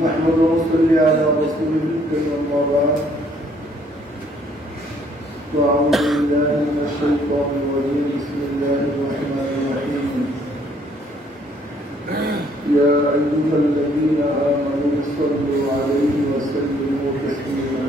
نحمد ونصلي على رسوله الكريم أما بعد فأعوذ بالله من الشيطان الرجيم بسم الله الرحمن الرحيم يا أيها الذين آمنوا صلوا عليه وسلموا تسليما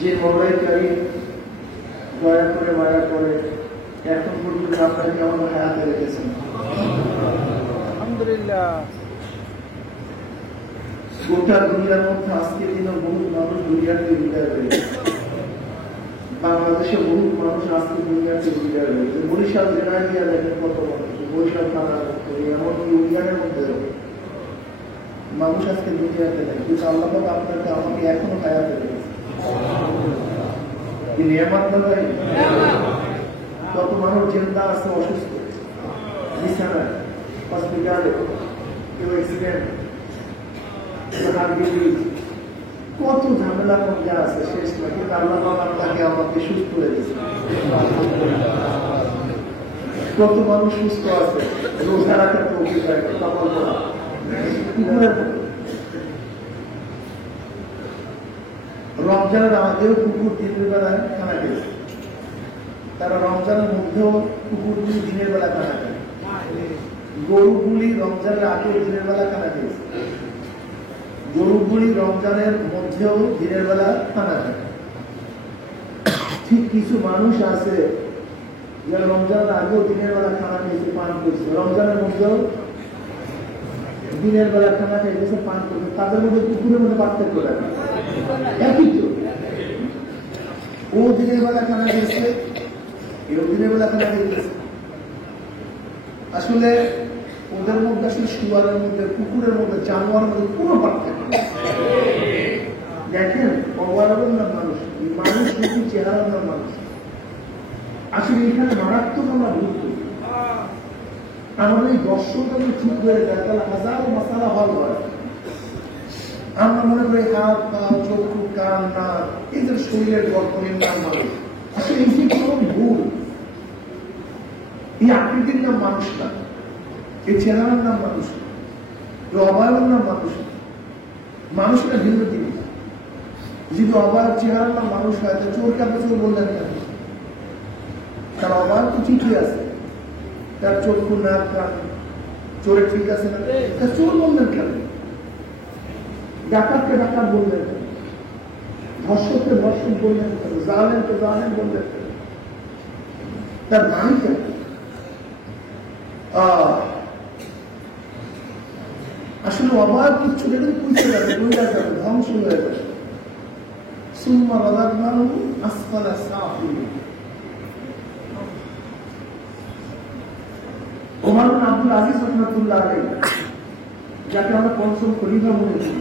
যে মওলাই কারীম দয়া করে মায়া করে এখন পর্যন্ত আপনাকে আমাদের হায়াতে রেখেছেন আলহামদুলিল্লাহ। গোটা দুনিয়ার মধ্যে আজকে দিনে বহু মানুষ দুনিয়াতে বিদায় হয়েছে, বাংলাদেশে বহু মানুষ আজকে দুনিয়াতে বিদায় হয়েছে। বরিশাল জেলায় গিয়ে দেখেন কত মানুষ, বরিশাল থানার মধ্যে এমনকি ইউনিয়নের মধ্যে মানুষ আজকে দুনিয়াতে নেই, কিন্তু আল্লাহ আপনাকে আমাকে এখনো হায়াতে রেখেছে। কত মানুষ জিন্দা আছে, অসুস্থ, বিছানায়, হসপিটালে, কেউ অ্যাক্সিডেন্ট, কত ঝামেলা মধ্যে আছে, শেষ না। কিন্তু আল্লাহ আপনাকে আমাকে সুস্থ হয়ে গেছে। কত মানুষ সুস্থ আছে, রোজা রাখার তৌফিক হয়, কপাল করা। রমজানের আমাদেরও কুকুর দিনের বেলায় খানা খেয়েছে, তারা রমজানের মধ্যেও কুকুরগুলি দিনের বেলা খানা খায়, গরুগুলি রমজানের আগেও দিনের বেলা খানা খেয়েছে, গরুগুলি রমজানের মধ্যেও দিনের বেলা খানা খায়। ঠিক কিছু মানুষ আছে যারা রমজানের আগেও দিনের বেলা খানা খেয়েছে, পান করছে, রমজানের মধ্যেও দিনের বেলা খানা খেয়েছে, পান করছে। তাদের মধ্যে কুকুরের মধ্যে পার্থক্য দেখা একই তো। ও দিনের বেলা খানা খেয়েছে, এও দিনের বেলা খানা খেয়েছে। আসলে ওদের মধ্যে আসলে শুয়ারের মধ্যে, কুকুরের মধ্যে, জানোয়ারের মধ্যে কোনো পার্থক্য দেখেন। অবয়বের নাম মানুষ, মানুষ রূপী চেহারার নাম মানুষ। আসলে এখানে মারাত্মক আমরা ভুল করি। আমাদের এই দর্শক যদি ঠিক হয়ে যায় তাহলে হাজারো মশালা হল হয়। আমরা মনে করি হাত পা চক্ষু কান নাক এদের শরীরের গঠনের নাম মানুষ। আসলে এই যে কোন ভুল, এই আকৃতির নাম মানুষ না, এই চেহারার নাম মানুষ না, এই অবয়বের নাম মানুষ না। মানুষটা ভিন্ন জিনিস। যদি অবয়ব চেহারার নাম মানুষ হয় তো চোরকে আপনি চোর বললেন কেন? তার অবয়ব তো ঠিকই আছে, তার চক্ষু নাক কান চোরে ঠিক আছে না, তার চোর বললেন কেন? ডাকাতকে ডাকাত বললেন, ধর্ষককে ধর্ষক বললেন, জালেমকে জালেম বললেন, তার মানে কেন? আসলে অবাক কিচ্ছু দেখে পুঁছে যাবে, বইয়া যাবে, ধ্বংস হয়ে যাবে। সুম্মা রাদাদনাহু আসফালা সাফিলিন। ওমর বিন আব্দুল আজিজ রাহমাতুল্লাহ আলাইহি, যাকে আমরা পঞ্চম খলিফা মনে করি,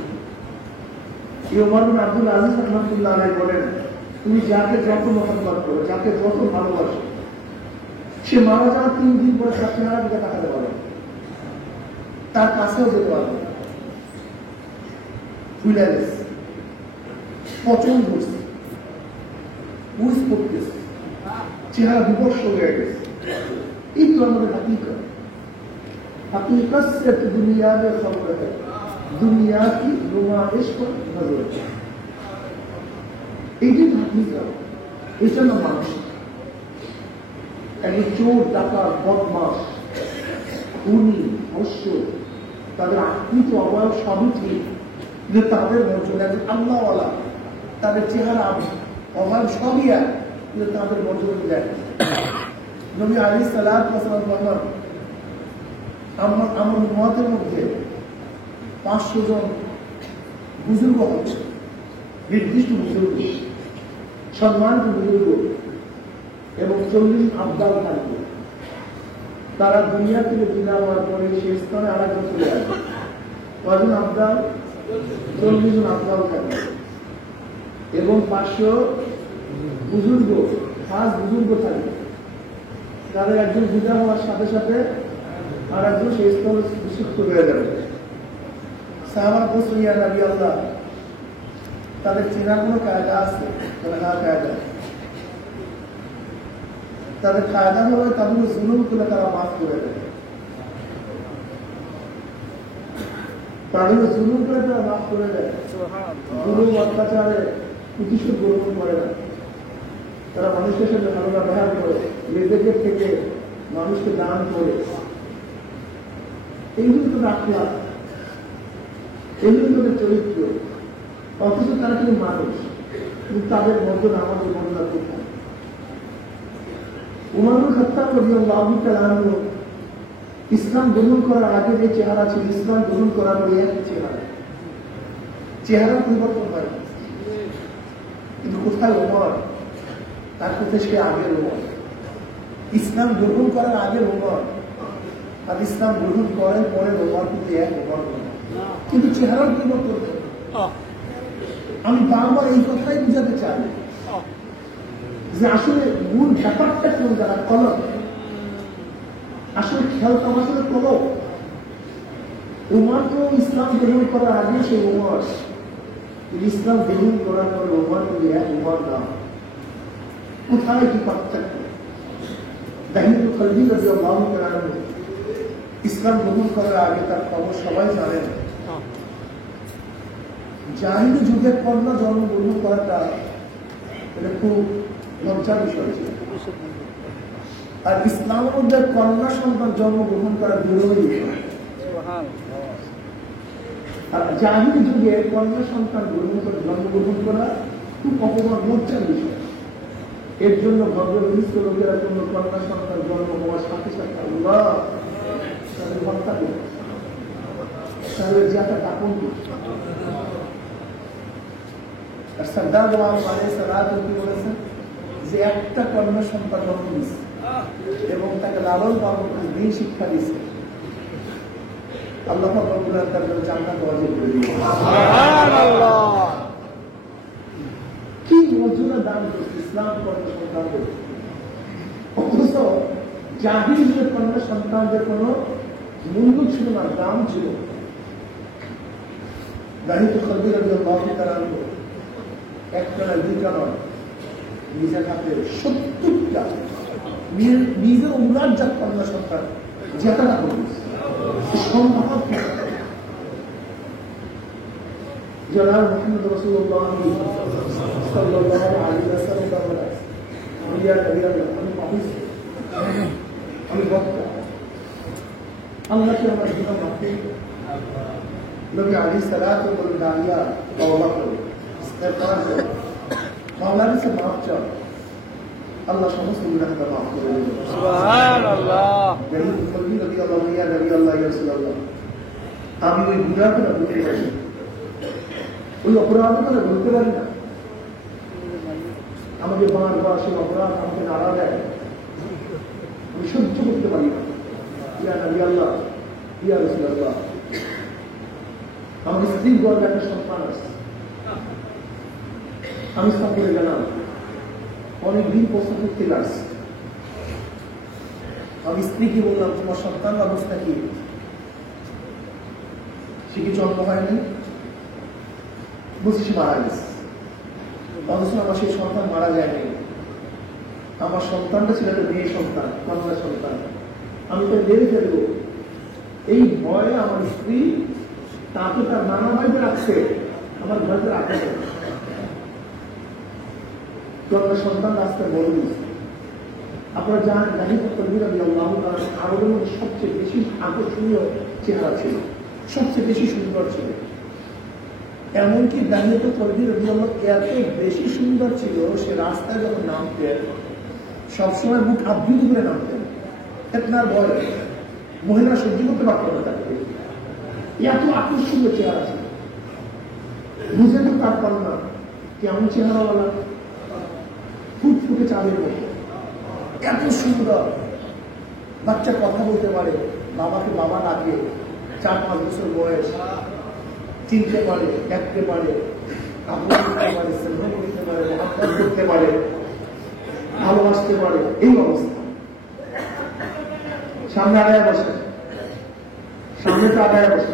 এই ওমর বিন আব্দুল আজিজ রাহমাতুল্লাহ আলাইহি বলেন, তুমি যাকে যত মহব্বত করো, যাকে যত ভালোবাসো, সে মারা যাওয়ার 3 দিন পরে তার চেহারা দিকে তাকাতে পারো, তার কাছেও যেতে পারবে। ফুলে গেছে, পচন করছে, উইস করতেছে, চেহারা বিবর্ষ হয়ে গেছে, এই তো আমাদের হাকিকত। हकीकत से तो दुनिया में खबर है, दुनिया की नुमाइश पर नजर है। এই যে হাকিকত, এটা না মানুষ। একজন চোর, ডাকাত, বদমাশ, খুনি, অশ্ব, তাদের আকৃতি অবয়ব সবই ঠিক, যে তাদের মর্যাদা একজন আল্লাহওয়ালা, তাদের চেহারা অবয়ব সবই এক, কিন্তু তাদের মর্যাদা দেয়। নবী আলাইহিস সালাতু ওয়াস সালাম বলেন, আমার উম্মতের মধ্যে 500 জন বুজুর্গ হচ্ছে, নির্দিষ্ট বুজুর্গ, সম্মানিত বুজুর্গ, এবং 40 আবদাল থাকবে। তারা দুনিয়া থেকে বিদায় হওয়ার পরে সেই স্থানে আরেকজন চলে আসবে। কয়জন আবদাল? 40 জন আবদাল থাকবে এবং 500 বুজুর্গ, খাস বুজুর্গ থাকবে। তাদের একজন বিদায় হওয়ার সাথে সাথে আর একজন সেই স্থলে বিশুদ্ধ হয়ে যাবে। সাহাবা প্রশ্ন, ইয়া নবী আল্লাহ, তাদের চেনার কোনো কায়দা আছে? কায়দা, তাদের কায়দা হলো তাদের জুলুম করে তারা মাফ করে দেয়, তাদের জুলুম করে তারা মাফ করে দেয়, জুলুম অত্যাচারে প্রতিশোধ গ্রহণ করে না, তারা মানুষের সাথে ভালো ব্যবহার করে, নিজেদের থেকে মানুষকে দান করে। এইগুলো তো রাখলা, এগুলো তাদের চরিত্র। অথচ তারা কিন্তু মানুষ, কিন্তু তাদের মধ্যে আমাদের মর্যাদা কোথায়? উমর খাত্তাব রাদিয়াল্লাহু তাআলা আনহু ইসলাম গ্রহণ করার আগে যে চেহারা ছিল, ইসলাম গ্রহণ করার পরে এক চেহারা পরিবর্তন হয়। কিন্তু কোথায় উমর? তার কোথায় সে আগের উমর, ইসলাম গ্রহণ করার আগের উমর, আর ইসলাম গ্রহণ করার পরে উমর কিন্তু এক উমর, কিন্তু চেহারার পরিবর্তন। আমি বারবার এই কথাই বুঝাতে চাই যে আসলে মূল ব্যাপারটা কোন জায়গা? কলম। আসলে খেয়াল তামাশার কলম। উমর তো ইসলাম গ্রহণ করার আগে সে উমর, ইসলাম গ্রহণ করার পরে উমর কিন্তু এক উমর না। কোথায় কি পার্থক্য? দাহিদুল কলবি রাদিয়াল্লাহু তাআলা আনহু ইসলাম গ্রহণ করার আগে তার খবর সবাই জানেন। জাহিলি যুগের কন্যা জন্মগ্রহণ করাটা এটা খুব লজ্জার বিষয় ছিল, আর ইসলামের মধ্যে কন্যা সন্তান জন্মগ্রহণ করা বিরোধী বিষয়। আর জাহিলি যুগে কন্যা সন্তান জন্মগ্রহণ করা খুব অপমান, লজ্জার বিষয়। এর জন্য ভদ্রনিষ্ঠ লোকেরা জন্য কন্যা সন্তান জন্ম হওয়ার সাথে সাথে আল্লাহ তাদের হত্যা করে, তাহলে যাতে দাপন করছে। আর সরদার আলাইহিস সালাতু কি বলেছেন যে একটা কন্যা সন্তান জন্ম দিয়েছে এবং তাকে লালন পালন করে দিন শিক্ষা দিয়েছে, আল্লাহ পাক রব্বুল আলামিন তার জন্য জান্নাত ওয়াজিব করে দিয়েছেন। সুবহানাল্লাহ! কি মর্যাদা দান করছে ইসলাম কন্যা সন্তানদের। অথচ জাহিলি যুগের কন্যা সন্তানদের কোন মূল্য ছিল না, দাম ছিল। দাহিদুল কলবি রাদিয়াল্লাহু তাআলা আনহু একটা নয়, দুইটা নয়, নিজের হাতে 70টা নিজের উমরাজ্জাত কন্যা সন্তান জেতাটা করেছে। সম্ভব জনাব মুহাম্মদ রাসূলুল্লাহ সাল্লাল্লাহু আলাইহি ওয়াসাল্লাম বলেন, আমি পাপিস, আমি বক্তা, আল্লাহকে আমার গুনাহ মাফ করে দিন। নবী আলাইহিস সালাতু ওয়াস দাঁড়িয়া তওবা করে ইস্তেগফার করে মাওলানা से মাফ চাও, আল্লাহ সমস্ত গুনাহকে মাফ করে দেবেন। সুবহানাল্লাহ! দাহিদুল কলবি রাদিয়াল্লাহু আনহু, ইয়া নবী আল্লাহ, ইয়া রাসূলুল্লাহ, আমি ওই গুনাহটা বলতে পারি, ওই অপরাধটা বলতে পারি না, আমাকে বারবার সেই অপরাধ আমাকে নাড়া দেয়, আমি সহ্য করতে পারি না। ইয়া নবী আল্লাহ, ইয়া রাসূলুল্লাহ, আমার স্ত্রী গর্ভে একটা সন্তান আছে, আমি সফরে গেলাম, অনেকদিন প্রস্তুত করতে লাগছে। আমি স্ত্রীকে বললাম, তোমার সন্তান অবস্থা কি? সে কি জন্ম হয়নি? বলছি সে মারা গেছে। অথচ আমার সেই সন্তান মারা যায়নি, আমার সন্তানটা ছিল একটা মেয়ে সন্তান, কন্যা সন্তান। আমি তাই মেরে ফেলবো। এই ভয়ে আমার স্ত্রী তাকে তার নানা ভাইতে রাখছে, আমার ঘরে রাখা যায় জন্ম সন্তান রাস্তায় বড় দিয়েছে। আপনারা জানেন নাহিদ তকবীর রাদিয়াল্লাহু তাআলা আরবের মধ্যে সবচেয়ে বেশি আকর্ষণীয় চেহারা ছিল, সবচেয়ে বেশি সুন্দর ছিল। এমনকি নাহিদ তকবীর রাদিয়াল্লাহু এত বেশি সুন্দর ছিল, সে রাস্তায় যখন নামতেন সবসময় মুখ আবৃত করে নামতেন। আপনার বয়স মহিলা সহ্য করতে পারত না তাকে, এত আকর্ষণীয় চেহারা ছিল। বুঝে তো তার পার না কেমন চেহারাওয়ালা, ফুটফুটে চাঁদের মতো, এত সুন্দর। বাচ্চা কথা বলতে পারে, বাবাকে বাবা ডাকে, 4-5 বছর বয়স, চিনতে পারে, দেখতে পারে, কাপড় করতে পারে, স্নেহ করতে পারে, মহাত্মা করতে পারে, ভালোবাসতে পারে। এই অবস্থা সামনে আড়ায় বসে, সামনে তো আড়ায় বসে।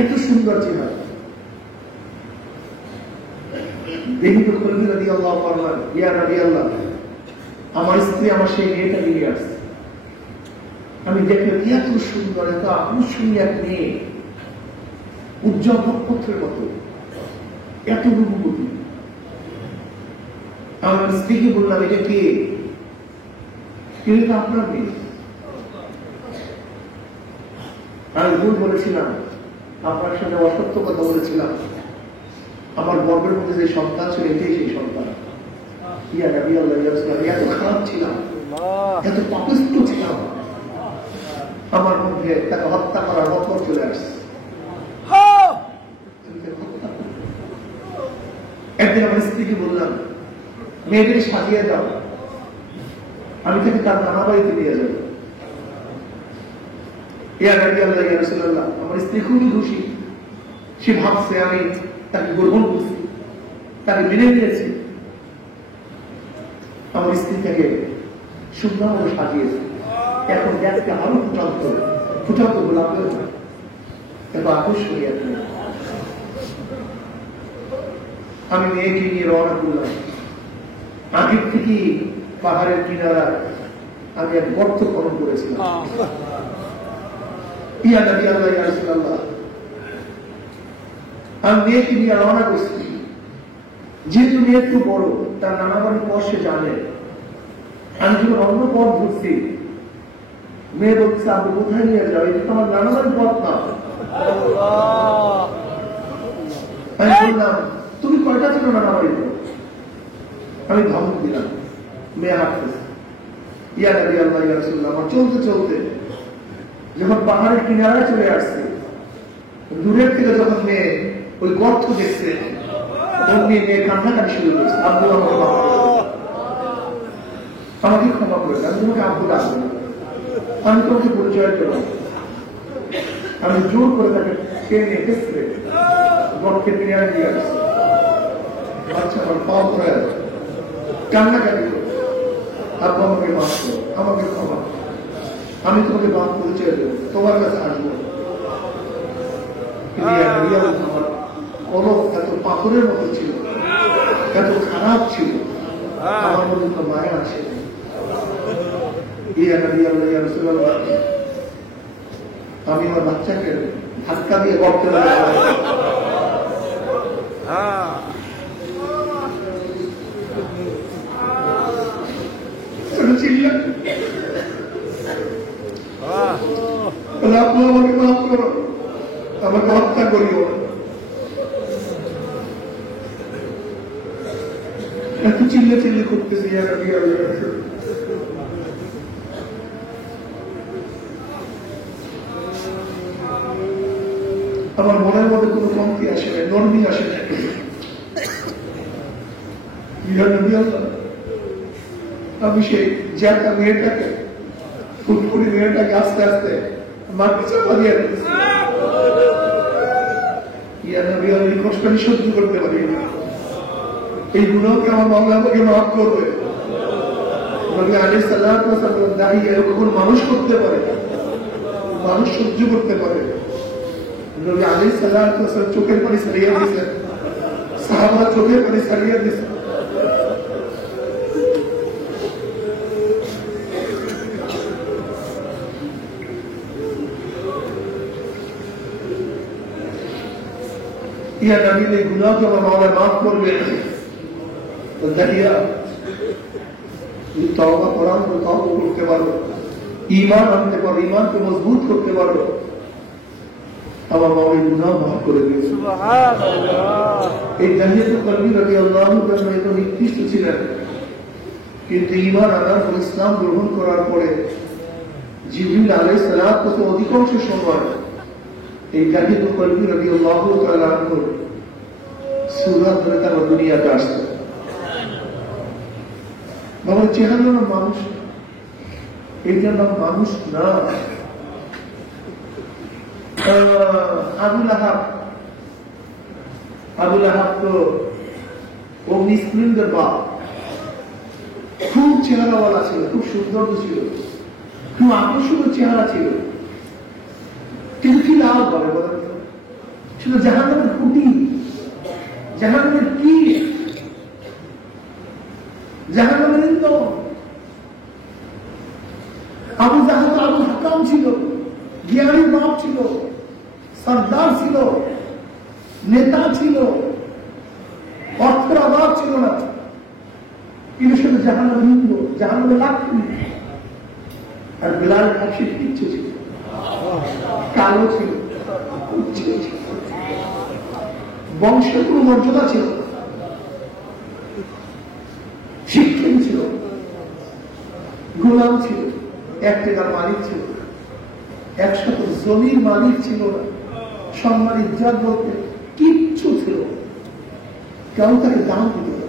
এত সুন্দর চেহারা। দেখি তো খলিল রাদিয়াল্লাহু ফরমান, ইয়া রাদিয়াল্লাহ, আমার স্ত্রী আমার সেই মেয়েটা নিয়ে আসছে। আমি দেখলাম এত সুন্দর, এত আকর্ষণীয় এক মেয়ে, উজ্জ্বল নক্ষত্রের মতো, এত রূপবতী। আমার স্ত্রীকে বললাম, এটা কে? এটা আপনার মেয়ে। আমি ভুল বলেছিলাম, আপনার সাথে অসত্য কথা বলেছিলাম। আমার গর্বের মধ্যে যে সন্তান ছিল এটাই সেই সন্তান। ইয়া রাদিয়াল্লাহু ইয়া রাসূলুল্লাহ, এত খারাপ ছিলাম, এত পাপিষ্ঠ ছিলাম, আমার মধ্যে তাকে হত্যা করার নফরত চলে আসছে। একদিন আমার স্ত্রীকে বললাম, মেয়েদের সাজিয়ে দাও, আমি তাকে তার নানা বাড়িতে নিয়ে যাব। ইয়া রাদিয়াল্লাহু ইয়া রাসূলুল্লাহ, আমার স্ত্রী খুবই খুশি। সে ভাবছে আমি তাকে গ্রহণ করছি, তাকে মেনে নিয়েছি। আমার স্ত্রী তাকে সুন্দরভাবে সাজিয়েছে। এখন দেখতে আরো ফুটান্ত ফুটান্ত গোলাপের এত আকর্ষণীয়। আমি মেয়েকে নিয়ে রওনা করলাম। আগের থেকে পাহাড়ের কিনারা আমি এক গর্ত খনন করেছিলাম। ইয়া রাদিয়াল্লাহু ইয়া রাসূলুল্লাহ, আমি মেয়েকে নিয়ে রওনা করছি। যেহেতু মেয়ে একটু বড়, তার নানা বাড়ির পর সে জানে। আমি যখন অন্য পথ ঘুরছি, মেয়ে বলছে, আপনি কোথায় নিয়ে যাও? এটা তো আমার নানা বাড়ির পথ না। আমি বললাম, তুমি কয়টা ছিল নানা বাড়ির পথ? আমি ধমক দিলাম। মেয়ে হাঁটতেছে। ইয়া রাদিয়াল্লাহু ইয়া রাসূলুল্লাহ, আমার চলতে চলতে যখন পাহাড়ের কিনারায় চলে আসছে, দূরের থেকে যখন মেয়ে ওই গর্ত দেখছে, মেয়ে কান্নাকাটি শুরু করেছে, আব্বু আমাকে ক্ষমা করে, আমি তোমাকে আব্বু ডাকবো, আমি তোমাকে পরিচয় দেব। আমি জোর করে তাকে টেনে হেসে গর্তের কিনারে দিয়ে আসছি। বাচ্চা আমার পা ধরে কান্নাকাটি করে, আব্বু আমাকে মাফ করো, আমাকে ক্ষমা, আমি তোমাকে বাপ পরিচয় দেবো, তোমার কাছে আসবো। আমার কলম এত পাথরের মতো ছিল, এত খারাপ ছিল, আমার মধ্যে তো মায়া আছে। ইয়া রাদিয়াল্লাহু ইয়া রাসূলুল্লাহ, আমি আমার বাচ্চাকে ধাক্কা দিয়ে গর্তে চিল্লা, আপনি আমাকে মাফ করো, আমাকে হত্যা করিও। এত চিল্লা চিল্লি করতেছি। আমার মনের মধ্যে কোনো কমতি আসে না, নরমি আসে না। আমি সেই জ্যাঠা মেয়েটাকে, ফুটফুটি মেয়েটাকে আস্তে আস্তে মাটি চাপা দিয়ে দিচ্ছি। ইয়া নবী, আমি কষ্ট আমি সহ্য করতে পারি না। এই গুণকে আমার মামলা আমাকে মাফ করবে। নবী আলাইহিস সালাতু ওয়াস সালাম দাঁড়িয়ে এরকম মানুষ করতে পারে, মানুষ সহ্য করতে পারে। নবী আলাইহিস সালাতু ওয়াস সালাম চোখের পানি ছাড়িয়ে দিয়েছেন, সাহাবারা চোখের পানি ছাড়িয়ে দিয়েছেন। ইয়া নবী এই গুনাহকে আমার মাওলা মাফ করবে। তো জাহিয়া তওবা করার তো তওবা করতে পারো, ঈমান আনতে পারো, ঈমানকে মজবুত করতে পারো, আমার মাওলা গুনাহ মাফ করে দিয়েছে। সুবহানাল্লাহ। এই জাহিয়াতুল কলবি রাদিয়াল্লাহু তাআলা এত নিকৃষ্ট ছিলেন, কিন্তু ঈমান আনার পর ইসলাম গ্রহণ করার পরে জিবরিল আলাইহিস সালাত কত অধিকাংশ সময় এই জাহিয়াতুল কলবি রাদিয়াল্লাহু তাআলা আনহু সুরাত ধরে তার দুনিয়াতে আসতো। বাবার চেহারা না মানুষ, এইটার নাম মানুষ না। আবুল আহাব তো অগ্নিস্কুলিনদের বাপ, খুব চেহারাওয়ালা ছিল, খুব সুন্দর ছিল, খুব আকর্ষণীয় চেহারা ছিল, কিন্তু কি লাভ হবে বলেন? শুধু জাহান্নামের খুঁটি, জাহান্নামের কি, জাহান্নামের ইন্ধন। আবু জাহাল আবু হাকাম ছিল, জ্ঞানী বাপ ছিল, সর্দার ছিল, নেতা ছিল, অর্থের অভাব ছিল না, কিন্তু শুধু জাহান্নামের ইন্ধন, জাহান্নামের লাকড়ি। আর বেলাল হাবশির কিচ্ছু ছিল, কালো ছিল, বংশের কোন মর্যাদা ছিল, শিক্ষিত ছিল, গোলাম ছিল, এক টাকার মালিক ছিল, 100 জমির মালিক ছিল না, সম্মান ইজ্জত বলতে কিচ্ছু ছিল, কেউ তাকে দাম দিত না।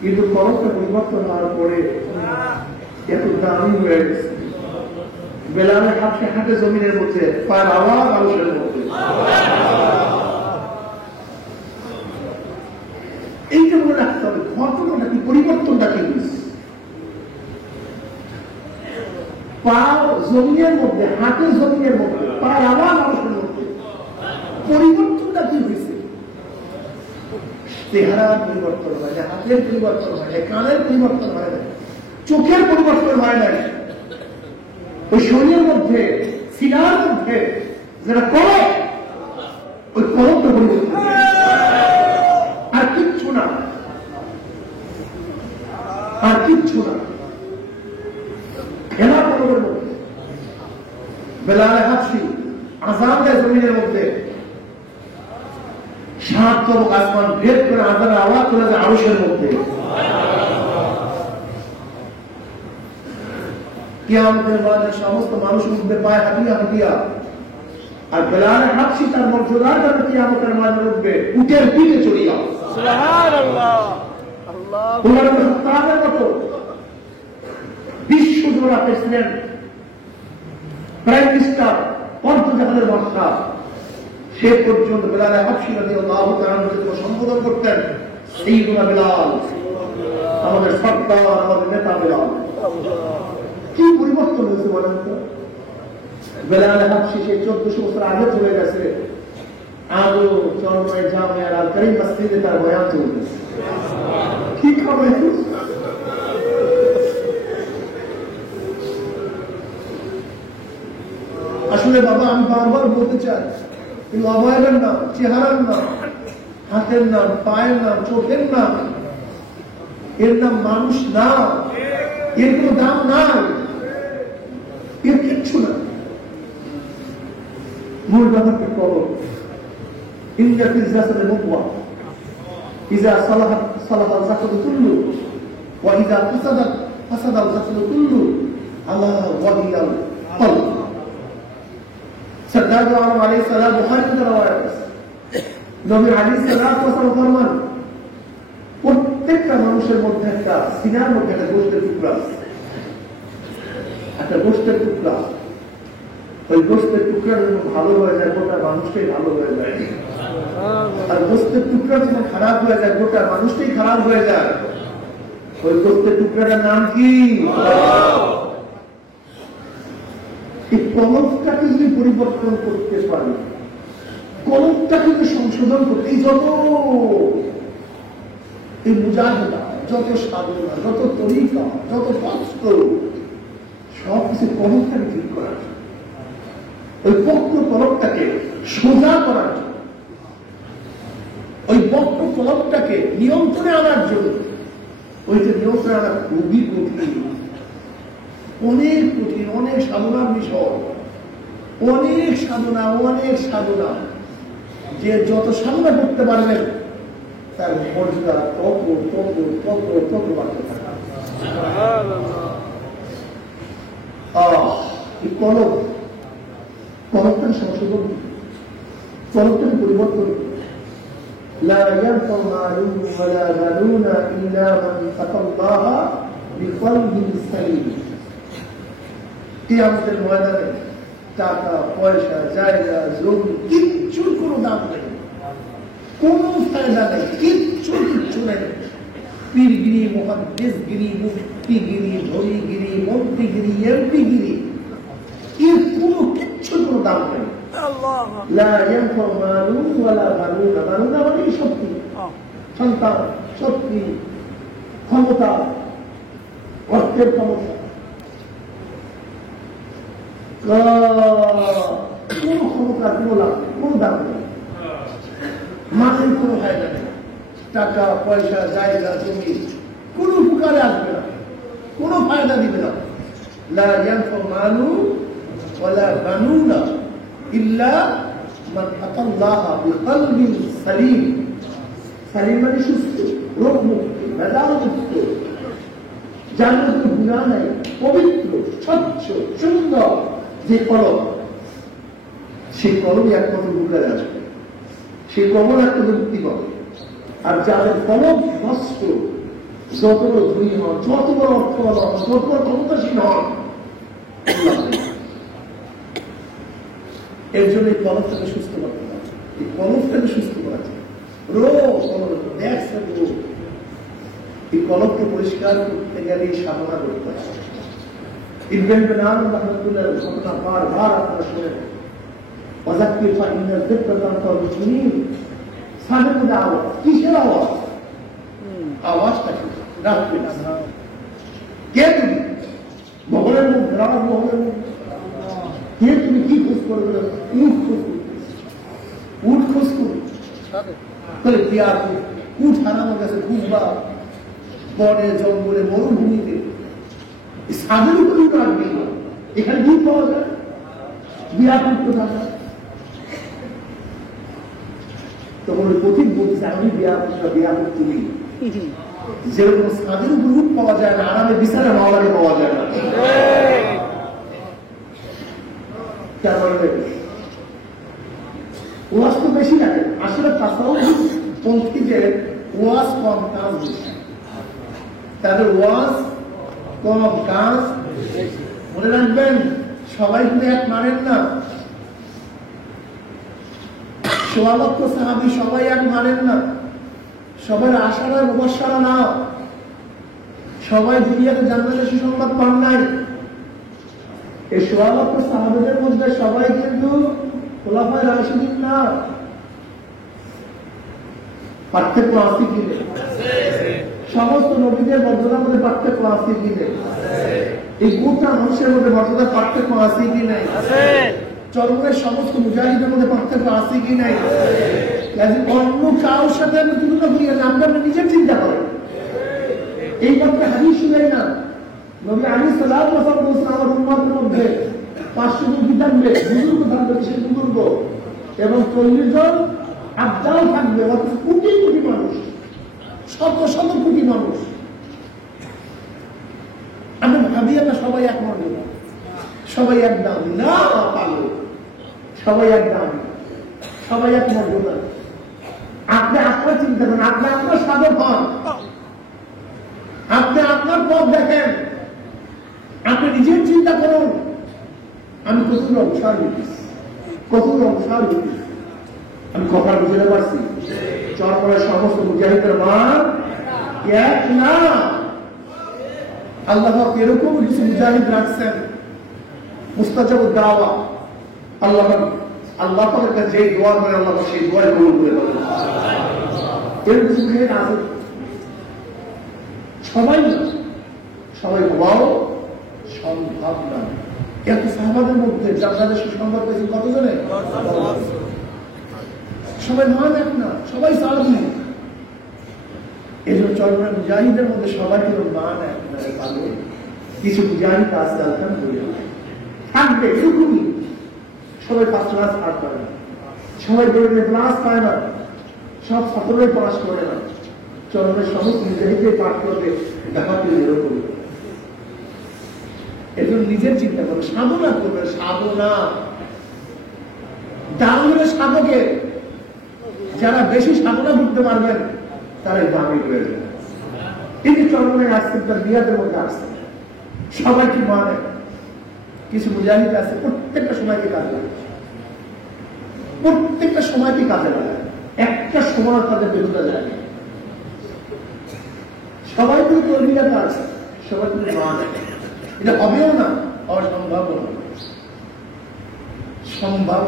কিন্তু পরবর্তী পরিবর্তন হওয়ার পরে এত দামি হয়ে গেছে। বেলালের হাতে হাতে জমিনের মধ্যে, পায়ের আওয়াজ মানুষের মধ্যে। এইটা মনে রাখতে হবে, ঘটনাটা কি, পরিবর্তনটা কি হয়েছে। পা জমিনের মধ্যে, হাতের জমিনের মধ্যে, পায়ের আওয়াজ মানুষের মধ্যে, পরিবর্তনটা কি হয়েছে। চেহারার পরিবর্তন হয় না, হাতের পরিবর্তন হয় না, কানের পরিবর্তন হয় না, চোখের পরিবর্তন হয় না, ওই শরীরের মধ্যে, সিনার মধ্যে যেটা করে, ওই করমটা পরিবর্তন, আর কিচ্ছু না, আর কিচ্ছু না। খেলা করবের মধ্যে বেলালে হাবশি আযান দেয় জমিনের মধ্যে, 7 তবক আসমান ভেদ করে আযানের আওয়াজ চলে যায় আরশের মধ্যে। কিয়ামতের মাঠে সমস্ত মানুষ উঠবে পায়ে হাঁটিয়া হাঁটিয়া, আর বেলালে হাবশি তার মর্যাদার জন্য কিয়ামতের মাঠে উঠবে উটের পিঠে চড়িয়া। সুবহানাল্লাহ। আল্লাহু আকবার। মতো বিশ্বজোড়া প্রেসিডেন্ট, প্রাইম মিনিস্টার, পঞ্চজাহানের বাদশা, সে পর্যন্ত বেলালে হাবশি রাদিয়াল্লাহু তাআলা সম্বোধন করতেন সাইয়্যিদুনা বেলাল, আমাদের সর্দার, আমাদের নেতা বেলাল। কি পরিবর্তন হয়েছে বলেন তো। বেলালে হাবশি সেই 1400 বছর আগে চলে গেছে, আজও চরমায় জামিয়া আল কারীম মসজিদে তার বয়ান চলতেছে। কি খবর? আসলে বাবা আমি বারবার বলতে চাই, কিন্তু অবয়বের নাম, চেহারার নাম, হাতের নাম, পায়ের নাম, চোখের নাম, এর নাম মানুষ না, এর কোন দাম নাই, এর কিচ্ছু না। মূল ব্যাপারটা কবর। ইন্না ফিল জাসাদি মুদওয়া ইযা সালাহাত সালাহাল জাসাদু কুল্লু ওয়া ইযা ফাসাদাত ফাসাদাল জাসাদু কুল্লু আলা ওয়াহিয়াল কলব। সরদার দু আলম আলাইহিস সালাম বুখারীতে রওয়ায়াত আছে, নবী আলাইহিস সালাতু ওয়াস সালাম ফরমান, প্রত্যেকটা মানুষের মধ্যে একটা সিনার মধ্যে একটা গোশতের টুকরা আছে, একটা গোশতের টুকরা। ওই গোশতের টুকরা যখন ভালো হয়ে যায় গোটা মানুষটাই ভালো হয়ে যায়, আর গোশতের টুকরা যখন খারাপ হয়ে যায় গোটা মানুষটাই খারাপ হয়ে যায়। ওই গোশতের টুকরাটার নাম কি? এই কলবটাকে যদি পরিবর্তন করতে পারি, কলবটাকে যদি সংশোধন করতে, এই যত এই মুজাহিদা, যত সাধনা, যত তরিকা, যত কষ্ট, সব কিছু কলবটাকে ঠিক করার জন্য, ওই পক্ষ কলবটাকে সোজা করার জন্য, কলমটাকে নিয়ন্ত্রণে আনার জন্য, ওইটা নিয়ন্ত্রণে আনা খুবই কঠিন, অনেক কঠিন, অনেক সাধনার বিষয়, অনেক সাধনা, অনেক সাধনা। যে যত সাধনা করতে পারবেন তার মর্যাদা তত তত তত তত বাড়তে থাকে। এই কলমটাকে সংশোধন, কলমটাকে পরিবর্তন। لا ينفع مال ولا بنون إلا من أتى الله بقلب سليم। কিয়ামতের ময়দানে টাকা পয়সা জায়গা জমি কিচ্ছুর কোনো দাম নেই, কোনো ফায়দা নেই, কিচ্ছু নেই। পীরগিরি, মহাদ্দেশগিরি, মুক্তিগিরি, ধরিগিরি, মন্ত্রীগিরি, এমপিগিরি, এর কোনো কিচ্ছুর কোনো দাম নেই। লা ইয়ানফা মালুন ওয়ালা বানুন, বানুন মানে শক্তি, সন্তান, শক্তি, ক্ষমতা, অর্থের ক্ষমতা, কোন ক্ষমতা, কোন লাভ নেই, কোন দাম নেই, মানের কোনো ফায়দা নেই। টাকা পয়সা জায়গা জমি কোন উপকারে আসবে না, কোন ফায়দা দিবে না। লা ইয়ানফা মালুন ওয়ালা বানুন ইল্লা মান আতাল্লাহা বিকলবিন সালিম। সালিম মানে সুস্থ, রোগ মুক্ত, ভেজাল মুক্ত, যার মধ্যে গুনাহ নাই, পবিত্র, স্বচ্ছ, সুন্দর যে কলম, সেই কলমই একমাত্র উপকারে আসবে, সেই কলম একমাত্র মুক্তি পাবে। আর যাদের কলম নষ্ট, যত বড় ধনী হন, যত বড় অর্থবান হন, যত বড় ক্ষমতাসীন হন, এর জন্য এই কলমটাকে সুস্থ করতে হবে, এই কলমটাকে সুস্থ করা যায়। এই কলমকে পরিষ্কার করতে গেলে সাধনা করতে হবে। ইবনে বেনান রাহমাতুল্লাহ ঘটনা বারবার আপনারা শুনেন। ওয়াজাক্কির ফাইন্না যিকরা তানফাউল মুমিনিন। সামনে মধ্যে আওয়াজ, কিসের আওয়াজ? আওয়াজটা কি? রাখবে না। কে তুমি? মহলের মুখ, গ্রামের মহলের মুখ। কে তুমি? কি খোঁজ করবে? উঠ খোঁজ করবে, উঠ খোঁজ করবে। তাহলে কি আর উঠ হারানো গেছে খুঁজবা বনে জঙ্গলে মরুভূমিতে, সাদের উপরে রাখবে। এখানে দুধ পাওয়া যায়, বিরাট কোথায়? তখন ওই পথিক বলছে আমি বিরাট তুমি, যেরকম সাদের উপরে উঠ পাওয়া যায় না, আরামে বিছানা মাওলাকে পাওয়া যায় না। ওয়াজ তো বেশি লাগে আসলে, তাছাড়াও পন্থীদের ওয়াজ কম, কাজ বেশি। তাদের ওয়াজ কম, কাজ। মনে রাখবেন, সবাই কিন্তু এক মানেন না, সোয়া লক্ষ সাহাবী সবাই এক মানেন না, সবার আশারা মুবাশশারা না, সবাই দুনিয়াতে জান্নাতের সুসংবাদ পান নাই। এই সোয়া লক্ষ সাহাবীদের মধ্যে সবাই কিন্তু খোলাফায়ে রাশিদিন না। পার্থক্য আছে কি নেই? সমস্ত নবীদের মর্যাদার মধ্যে পার্থক্য আছে কি নেই? এই গোটা মানুষের মধ্যে মর্যাদার পার্থক্য আছে কি নেই? চরমের সমস্ত মুজাহিদের মধ্যে পার্থক্য আছে কি নাই? অন্য কারোর সাথে আমি তুলনা করি না, আমরা নিজের চিন্তা করি। এই কথা হাদিস শুনেন না, নবী আলাইহিস সালাতু ওয়াস সালাম বলেছেন আমার উম্মতের মধ্যে 500 জন কি থাকবে, বুজুর্গ থাকবে, সেই বুজুর্গ, এবং 40 জন আবদাল থাকবে, অর্থাৎ কোটি কোটি মানুষ, শত শত কোটি মানুষ। আমরা ভাবি আমরা সবাই এক মর্যাদা, সবাই এক দাম না, পালো সবাই এক দাম, সবাই এক মর্যাদা। আপনি আপনার চিন্তা করেন, আপনি আপনার সাধক হন, আপনি আপনার পথ দেখেন, আপনি নিজের চিন্তা করুন আমি কত অবসর দিতেছি, কত অবসর দিতেছি। আমি কথা বুঝতে পারছি, চরমনের সমস্ত মুজাহিদের মান এক না। আল্লাহ এরকম কিছু মুজাহিদ রাখছেন, মুস্তাজাবুদ দাওয়া। আল্লাহ তাআলা যে দোয়া করে আল্লাহ সেই দোয়া কবুল করে দেন। এর কিছু মুজাহিদ আছে, সবাই না, সবাই হওয়াও সম্ভব না। এত সাহাবাদের মধ্যে জান্নাতের সুসংবাদ পেয়েছে কতজনে? 10 সবাই মান এক না, সবাই সাহাবী, এই জন্য চরমনায় মুজাহিদের মধ্যে সবাই কিন্তু মান একবারে পাবে। কিছু মুজাহিদ আছে আলহামদুলিল্লাহ থাকবে, এরকমই সবাই 5 ক্লাস 8 পায় না, সবাই বেরোলে ক্লাস পায় না, সব ছাত্ররাই পাস করে না। চরমের সমস্ত মুজাহিদে পাঠ করবে, ব্যাপারটি এরকম। এজন্য নিজের চিন্তা করবে, সাধনা করবে, সাধনা দাম হলে সাধকের। যারা বেশি সাধনা করতে পারবেন তারাই দামি হয়ে যাবে। কিন্তু চরমের আসছে, তার বিয়াদের মধ্যে আসছে, সবাই কি মানে কিছু মুজাহিদ আছে প্রত্যেকটা সময়কে কাজে লাগে, প্রত্যেকটা সময়কে কাজে লাগায়, একটা সময় তাদের বেরোতে যায়। সবাই কিন্তু তরবিয়াতে আছে, সবাই কিন্তু মানে এটা হবেও না, অসম্ভব সম্ভব।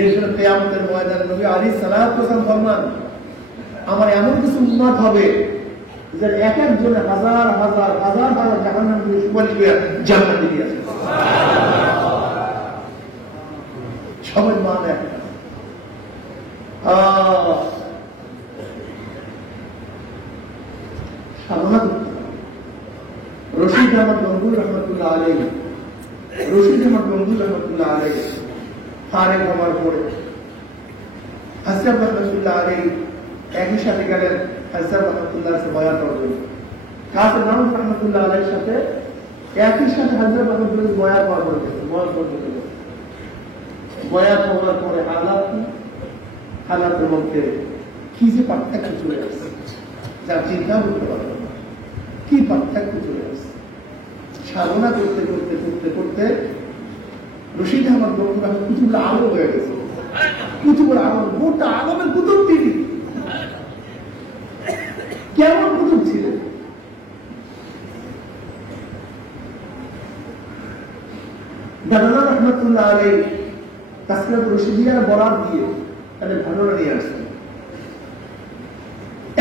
এর জন্য কিয়ামতের ময়দানে নবী আলাইহিস সালাতু ওয়াস সালাম ফরমান, আমার এমন কিছু উম্মত হবে যে এক একজনে হাজার হাজার হাজার হাজার জাহান্নাম থেকে সুপারিশ করে জান্নাতে দিয়ে আসে। সবাই মান একটা। সাধনা করতে হবে। রশিদ আহমদ গঙ্গুর রহমতুল্লাহ আলাইহি, রশিদ আহমদ গঙ্গুর রহমতুল্লাহ আলাইহি ফারেক হওয়ার পরে হাসান রহমতুল্লাহ আলাইহি একই সাথে গেলেন হাসান রহমতুল্লাহ বয়ান করবেন। কাসেম রহমতুল্লাহ আলাইহির সাথে একই সাথে হাসান রহমতুল্লাহ বয়ান করবেন। বয়ান হওয়ার পরে হালাতের মধ্যে কি যে পার্থক্য চলে আসছে, যার চিন্তা করতে পারবে না, কি পার্থক্য চলে আসছে। সাধনা করতে করতে করতে করতে রশিদ আহমদ গঙ্গুর রহমতুল্লাহ কুতুবুল আলম হয়ে গেছে। কুতুবুল আলম, গোটা আলমের কুতুব তিনি। কেমন কুতুব ছিলেন? দাদা রহমতুল্লাহ আলাইহি তাসকিরাত রশিদিয়ার বরাত দিয়ে তাদের ঘটনা নিয়ে আসছেন।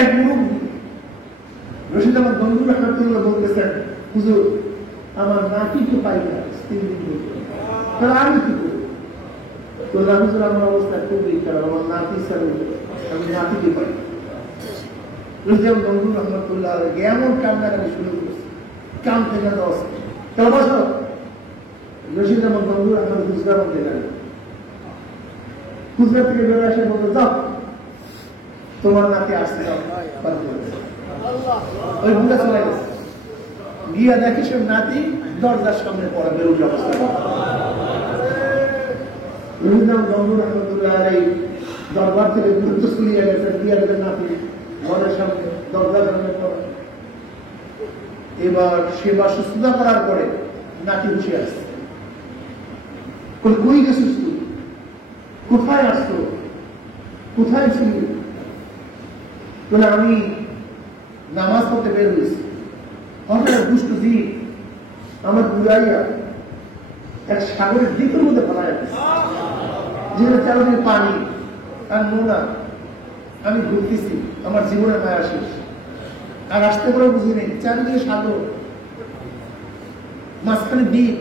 এক মুরব্বী রশিদ আহমদ গঙ্গুর রহমতুল্লাহ বলতেছেন, হুজুর আমার নাতিকে পাই না, 3 দিন ধরে, আমি কি করি? তো হুজুর আমার অবস্থা খুবই খারাপ, আমার নাতি সাথে আমি নাতিকে পাই। রশিদ আহমদ গঙ্গুর রহমতুল্লাহ এমন কান্নাকাটি শুরু করেছে, কান থেকে দশ বছর। রশিদ আহমদ গঙ্গুর রহমতুল্লাহ গুজরাট মধ্যে গেলেন, গুজরাট থেকে বেরো আসে বলতো, যাও তোমার নাতি আসতে যাও। ওই বুঝা চলে গেছে, গিয়া দেখে সব নাতি দরজার সামনে পড়া বেরোল অবস্থা। রশিদ আহমদ গঙ্গুর রহমতুল্লাহ আলাইহি দরবার থেকে গুরুত্ব চলিয়ে গেছে, গিয়া দেখে নাতি ঘরের সামনে দরজার সামনে পড়া। এবার সেবা সুস্থতা করার পরে নাতি বসে আসছে, কই গেছিস তুই, কোথায় আসতো, কোথায় ছিল? বলে আমি নামাজ পড়তে বের হয়েছি, হঠাৎ দুষ্ট জীব আমার বুড়াইয়া এক সাগরের দিকের মধ্যে ফেলায় গেছে, যেটা চারদিকে পানি আর নোনা। আমি ঘুরতেছি, আমার জীবনের মায়া শেষ, আর আসতে করে বুঝি নেই, চারদিকে সাগর, মাঝখানে দ্বীপ,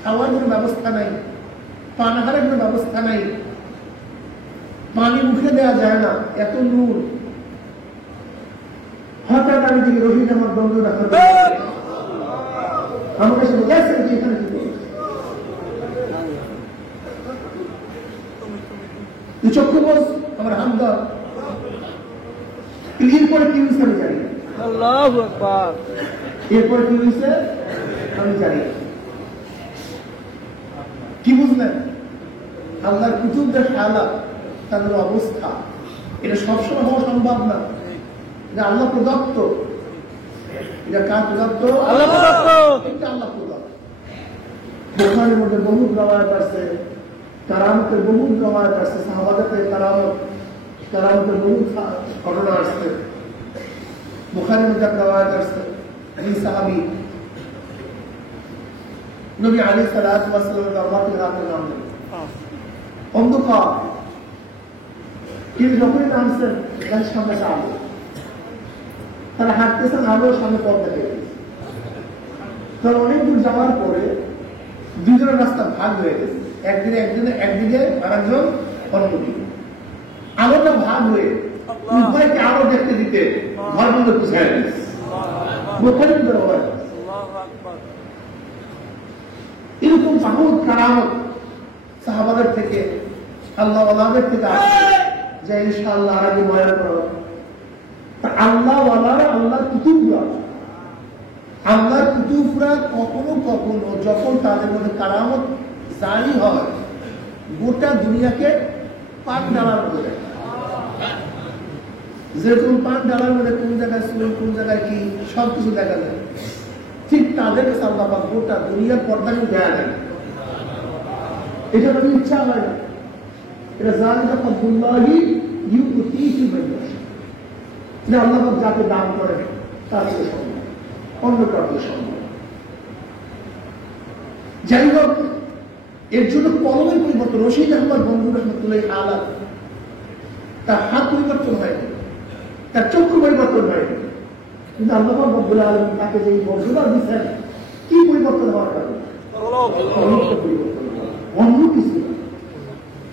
খাওয়ার কোনো ব্যবস্থা নাই, পানাহারের কোনো ব্যবস্থা নাই, পানি মুখে দেওয়া যায় না, এত নূর। হঠাৎ আমি দিকে রশিদ আহমদ গঙ্গুর রহমতুল্লাহ আমার কাছে বোঝাচ্ছে যে এখানে কি তুই চক্ষু বোঝ, আমার হামদা এরপরে কি হয়েছে আমি জানি না, এরপরে কি হয়েছে আমি জানি না। কি বুঝলেন? আল্লাহর কুতুবদের হালাত, তাদের অবস্থা, এটা সবসময় হওয়া সম্ভব না। এটা আল্লাহ প্রদত্ত, এটা কার প্রদত্ত? আল্লাহ প্রদত্ত। এটা আল্লাহ প্রদত্ত। বুখারীর মধ্যে বহু রওয়ায়াত আছে, কারামতের বহু রওয়ায়াত আছে, সাহাবাদের কারামতের বহু ঘটনা আছে। বুখারীর মধ্যে রওয়ায়াত আছে, এই সাহাবী নবী আলাইহিস সালাতু ওয়াস সালামের দরবার থেকে রাতের নাম নেন, অন্ধকার, কিন্তু যখনই নামছেন তার সামনে আলো, তারা হাঁটতেছেন, আলো সামনে পথ দেখে গেছে। তারা অনেক দূর যাওয়ার পরে দুজনের রাস্তা ভাগ হয়ে গেছে, একদিকে আর একজন অন্যদিকে, আলোটা ভাগ হয়ে উভয়কে আরো দেখতে দিতে ঘর মধ্যে বুঝাই দিচ্ছে। এরকম বহুত কারামত সাহাবাদের থেকে আল্লাহ ওয়ালাদের থেকে আসছে যে ইনশাআল্লাহ আগে বয়ান করো। আল্লাহ ওয়ালারা আল্লাহর কুতুবরা, আল্লাহর কুতুবরা কখনো কখনো যখন তাদের মধ্যে কারামত জারি হয় গোটা দুনিয়াকে পান ডালার মধ্যে দেখে। যেরকম পান ডালার মধ্যে কোন জায়গায় সুর কোন জায়গায় কি সবকিছু দেখা যায়, ঠিক তাদের কাছে আল্লাহ পাক গোটা দুনিয়ার পর্দাকে দেয়া যায়। এটা কোনো ইচ্ছা হয় না, এটা জালিকা ফাদলুল্লাহি ইউতিহি মান ইয়াশা। এটা আল্লাহ পাক যাকে দান করেন তার কাছে সম্ভব, অন্য কাউকে সম্ভব। যাই হোক, এর জন্য কলমের পরিবর্তন। রশিদ আহমদ বন্ধু রহমতুল্লাহ আলা তার হাত পরিবর্তন হয়নি, তার চক্ষু পরিবর্তন হয়নি, কিন্তু আল্লাহ রাব্বুল আলামিন তাকে যে মর্যাদা দিচ্ছেন কি পরিবর্তন হওয়ার কারণে পরিবর্তন, অন্য কিছু না,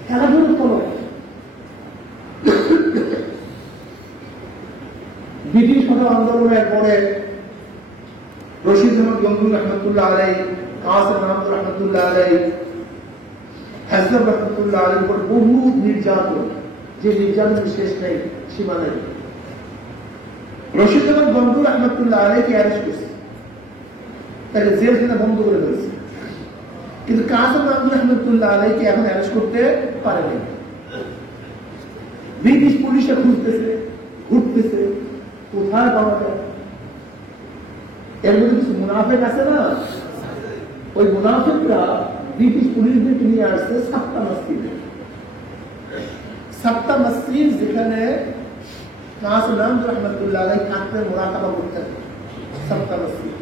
খেলাধুলার কলম। ব্রিটিশ আন্দোলনের পরে রশিদ আহমদ বন্ধু রহমতুল্লাহ আলাই, কাসেম আহমদ রহমতুল্লাহ আলাই, হাজরত রহমতুল্লাহ আলাইহির উপর বহু নির্যাতন, যে নির্যাতনের শেষ নেই, সীমা নেই। রশিদ আহমদ বন্ধু রহমতুল্লাহ আলাইকে অ্যারেস্ট করছে, তাকে জেলখানা বন্ধ করে ফেলছে, কিন্তু কাসেম আহমদ রহমতুল্লাহ আলাইকে এখন অ্যারেস্ট করতে পারেনি। ব্রিটিশ পুলিশে খুঁজতেছে, ঘুরতেছে, কোথায় পাওয়া যায়। এর মধ্যে কিছু মুনাফেক আছে না, ওই মুনাফেকরা ব্রিটিশ পুলিশদেরকে নিয়ে আসছে সাপ্তা মসজিদে। সাপ্তা মসজিদ যেখানে কাসেম আহমদ রহমতুল্লাহ আলাইহি থাকতেন, মুরাকাবা করতেন। সাপ্তা মসজিদ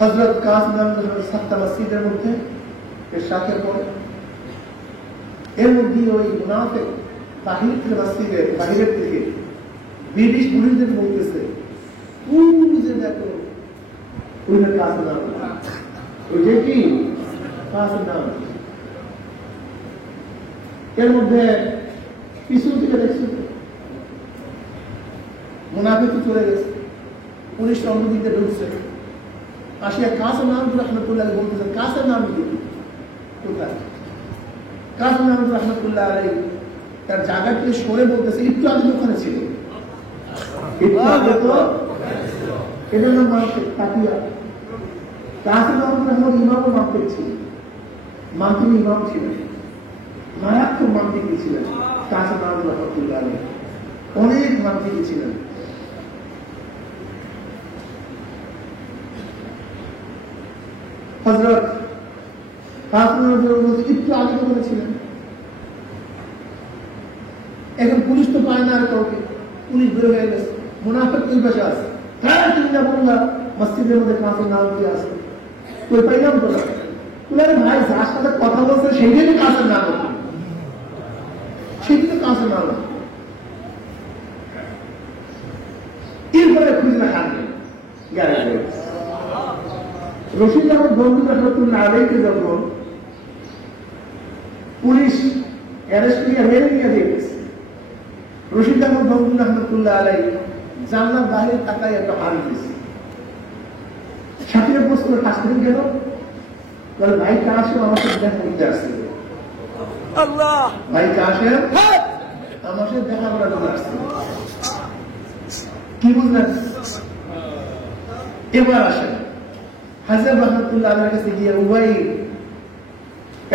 হযরত কাসেম আহমদ সাপ্তা মসজিদের মধ্যে এর সাথে পড়ে। এর মধ্যে ওই মুনাফেক বাহির থেকে মসজিদের বাহিরের থেকে ব্রিটিশ পুলিশদের বলতেছে, যে দেখো ওইটা কাসেম আহমদ, ওইটা কি কাসেম আহমদ। এর মধ্যে পিছন থেকে দেখছে মুনাফিক চলে গেছে, পুলিশ অন্যদিকে ঢুকছে, আসিয়া কাসেম আহমদ রহমতুল্লাহ বলতেছে, কাসেম আহমদ কোথায়? কাসেম আহমদ রহমতুল্লাহ আলাইহি তার জায়গা থেকে সরে বলতেছে, একটু আগে ওখানে ছিল, একটু আগে তো এদের নাম মানসিক তাকিয়া। কাসেম আহমদ রহমত ইমামও মানতে ছিল, মানতিক ইমাম ছিলেন, মারাত্মক মানতিক ছিলেন কাসেম আহমদ রহমতুল্লাহ আলাইহি, অনেক মানতিক ছিলেন। হযরত কাসেম আহমদ রহমত একটু আগে ওখানে ছিলেন। এখন পুলিশ তো পায় না আর কাউকে, পুলিশ বের হয়ে গেছে, মুনাফিক দুই পাশে আছে, তারা চিন্তা করলাম মসজিদের মধ্যে কাসেম আহমদ আছে, কই পাইলাম তো না। ভাই যার সাথে কথা বলছে সেইটাই কাসেম আহমদ, সেটি তো কাসেম আহমদ। এরপরে খুঁজে হারবে গেল। রশিদ আহমদ বন্ধু রহমতুল্লাহ আলাইহিকে যখন পুলিশ অ্যারেস্ট নিয়ে মেরে নিয়ে দিয়েছে, রশিদ আহমদ বন্ধু রহমতুল্লাহ আলাইহি জানলার বাইরে তাকাই একটা হার দিয়েছে। সাথীরা প্রশ্ন কাছ থেকে গেল, ভাই কাসেম আমার সাথে দেখা করতে আসছে, ভাই কাসেম আমার সাথে দেখা করার জন্য আসছে, কি বুঝলেন? এবার আসেন হাজরত রহমতুল্লাহ আলাইহির কাছে গিয়ে উভয়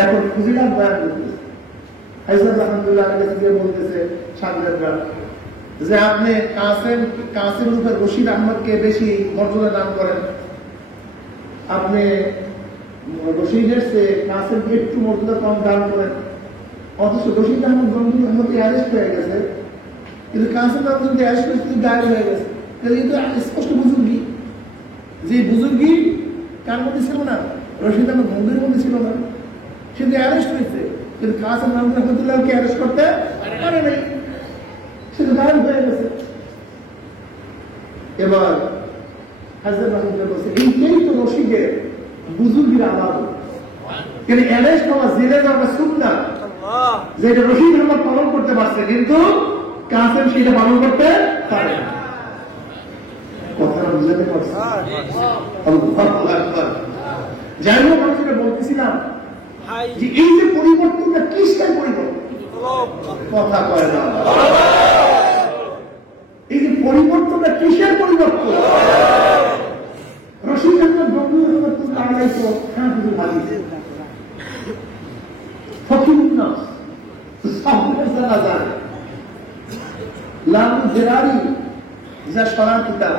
এখন খুঁজিলাম বয়ান করতেছে। হাজরত রহমতুল্লাহ আলাইহির কাছে গিয়ে বলতেছে সাগরেদরা যে আপনি কাসেম রূপে রশিদ আহমদকে বেশি মর্যাদা দান করেন, আপনি রশিদের চেয়ে কাসেমকে একটু মর্যাদা কম দান করেন, অথচ রশিদ আহমদ বন্ধু আহমদকে অ্যারেস্ট হয়ে গেছে, কিন্তু কাসেম আহমদ অ্যারেস্ট করে কিন্তু গায়েব হয়ে গেছে। কিন্তু স্পষ্ট বুজুর্গি, যে বুজুর্গি কার মধ্যে ছিল না, রশিদ আহমদ বন্ধুর মধ্যে ছিল না, কিন্তু অ্যারেস্ট হয়েছে, কিন্তু কাসেম আহমদ রহমতুল্লাহকে অ্যারেস্ট করতে পারে নাই, সেটা গায়েব হয়ে গেছে। এবার হাজরত রহমতুল্লাহ বলছে, এইটাই তো রশিদের বুজুর্গির আলাদা, কিন্তু অ্যারেস্ট হওয়া জেলে যাওয়া সুন্নাত, যে এটা রশিদ আহমদ পালন করতে পারছে, কিন্তু কাসেম সেটা পালন করতে পারে না। কথাটা বুঝাতে পারছি? যাই হোক, আমি সেটা বলতেছিলাম যে এই যে পরিবর্তনটা কিসের পরিবর্তন, কথা কয় না। এই যে পরিবর্তনটা কিসের পরিবর্তন? রশিদ আহমদ গঙ্গুর রহমতুল্লাহ আলাইহি তো হাফিজুল হাদিস, ফকিহুন নাস, সাহুল জানাজান, লামু জেরারি যা শরার কিতাব,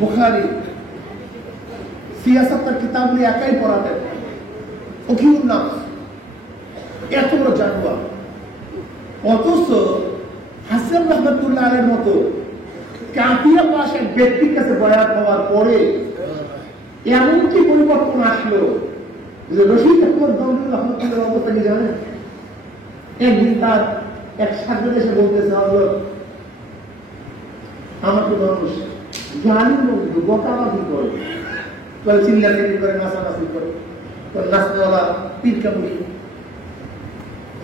বুখারী, সিয়াসতের কিতাবগুলি একাই পড়াতেন। ফকিহুন নাস, এত বড় জানোয়ার। অথচ হাসান রহমতুল্লাহ আলাইহির মতো কাফিয়া পাশের ব্যক্তির কাছে বয়াত হওয়ার পরে এমন কি পরিবর্তন আসলো যে রশিদ আহমদ গঙ্গুর রহমতুল্লাহর অবস্থা কি জানেন? একদিন তার এক ছাত্র এসে বলতেছে, আমাকে মানুষ জানি বন্ধু বকাবাকি করে, চিল্লাচিল্লি করে, নাচানাচি করে, নাচনেওয়ালা পীরকামুড়ি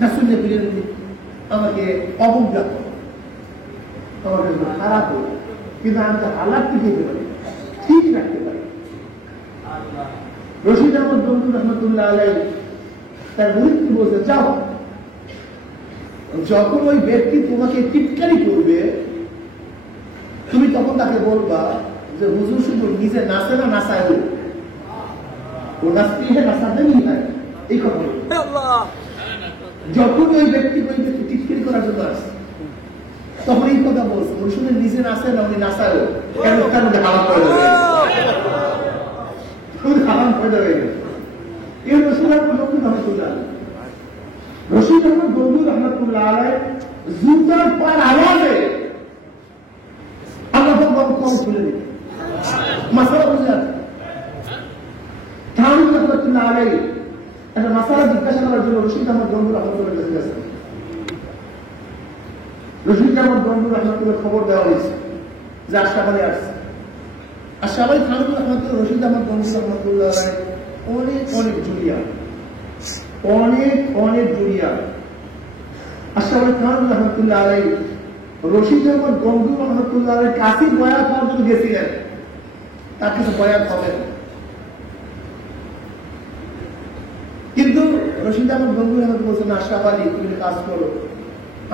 নাচুনে পীরের আমাকে অবজ্ঞা করে, আমাকে খারাপ করে, কিন্তু আমি তো হালাতটি দিতে পারি, ঠিক রাখতে পারি। রশিদ আহমদ গঙ্গুর রহমতুল্লাহ আলাইহি তার মুরিদকে বলতে, যাও, যখন ওই ব্যক্তি তোমাকে টিটকারি করবে তুমি তখন তাকে বলবা যে হুজুর শুধু নিজে নাচে না নাচায়, ও নাচতে নাচাতে নি হয়, এই কথা। যখন ওই ব্যক্তি টিটকারি করার জন্য আসে তখন এই কথা বলছে, উনি শুধু নিজে নাচে না, উনি নাচায় কেন কেন হারাম করে দেবে, হারাম করে দেবে। এই রশিদ আহমদ গঙ্গুর রহমতুল্লাহ, রশিদ আহমদ গঙ্গুর রহমতুল্লাহ আলাইহি জুতার পার আওয়াজে আল্লাহ কম খুলে দিল। মাসালা বুঝে আছে, থানভী রহমতুল্লাহ আলাইহি একটা মাসালা জিজ্ঞাসা করার জন্য রশিদ আহমদ গঙ্গুর রহমতুল্লাহ কাছে গেছেন। রশিদ আহমদ গঙ্গুর রহমতুল্লাহ খবর দেওয়া হয়েছে যে আশরাফ আসছে। আশরাফ আলী থানভী রহমতুল্লাহ রশিদ আহমদ গঙ্গুর রহমতুল্লাহ আলাইহি অনেক অনেক জুড়িয়া, অনেক অনেক জুড়িয়া। আশরাফ আলী থানভী রহমতুল্লাহ আলাইহি রশিদ আহমদ গঙ্গুর রহমতুল্লাহ আলাইহির কাছে বয়াত হওয়ার জন্য গেছিলেন, তার কাছে বয়াত হবে। কিন্তু রশিদ আহমদ গঙ্গুর রহমতুল্লাহ বলছেন, আশরাফ আলী তুমি কাজ করো,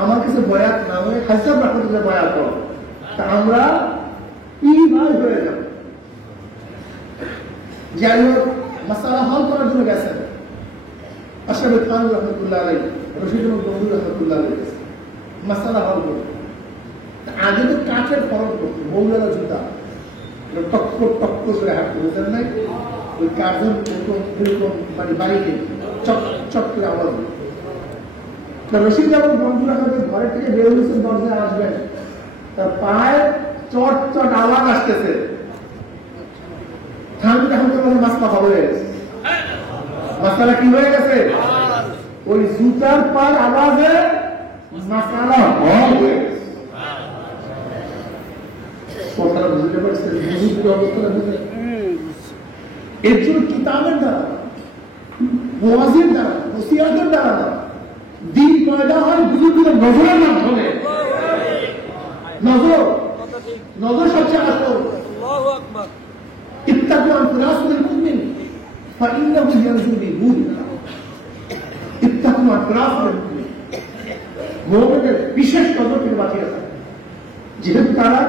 আমার কাছে বয়াত না হয়ে হাসান রহমতুল্লাহ বয়াত করো, তা আমরা ইমান হয়ে যাব। যাই হোক, মাসালা হল করার জন্য গেছেন আশরাফ আলী থানভী রহমতুল্লাহ আলাইহি রশিদ আহমদ গঙ্গুর রহমতুল্লাহ আলাইহি মাসালা হল করো। আগে তো কাঠের ফরক করতো, মৌলানা জুতা টক্কর টক্কর করে হাঁটতো, বুঝলেন নাই? ওই কাঠের এরকম মানে বাড়িতে চক চক করে আওয়াজ। রশিদ আহমদ গঙ্গুর রহমতুল্লাহ ঘরের থেকে বের হয়েছেন, দরজায় আসবেন, তার পায়ে চট চট আওয়াজ আসতেছে। থানভী রহমতুল্লাহ মাসলা হয়ে গেছে। মাসালা কি হয়ে গেছে? ওই জুতার পার আওয়াজে মাসালা হল হয়ে গেছে। কথাটা বুঝতে পারছেন? অবস্থাটা বুঝে এর জন্য কিতাবের দ্বারা, ওয়াজের দ্বারা, নসিহতের দ্বারা দিন পয়দা হয় বুজুর্গদের নজরের মাধ্যমে। নজর নজর সবচেয়ে আসল। ইত্তাকু আন ফিরাসিল মুমিন ফাইন্নাহু ইয়ানজু বিনূর। ইত্তাকু আন ফিরাসিল মুমিন, মুমিনের বিশেষ নজর থেকে বাঁচিয়ে থাকে, যেহেতু তারা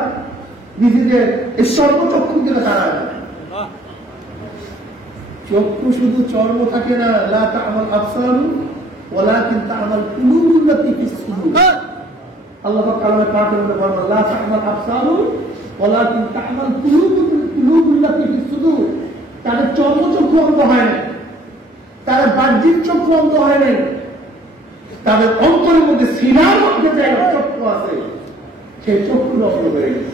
নিজেদের এই সর্বচক্ষু দিলে তারা চক্ষু শুধু চর্ম থাকে না, লা তা'মাল আবসারু ওয়ালাকিন তা'মাল কুলুবুল লাতী ফিস সুদূর। আল্লাহ পাক কালামে পাকের মধ্যে বলেন, লা তা'মাল আবসারু ওয়ালাকিন তা'মাল কুলুবুল লাতী ফিস সুদূর। তাদের চর্মচক্ষু অন্ধ হয় না, তাদের বাহ্যিক চক্ষু অন্ধ হয় নাই, তাদের অন্তরের মধ্যে সিনার মধ্যে যে চক্ষু আছে সেই চক্ষু অন্ধ হয়ে গেছে।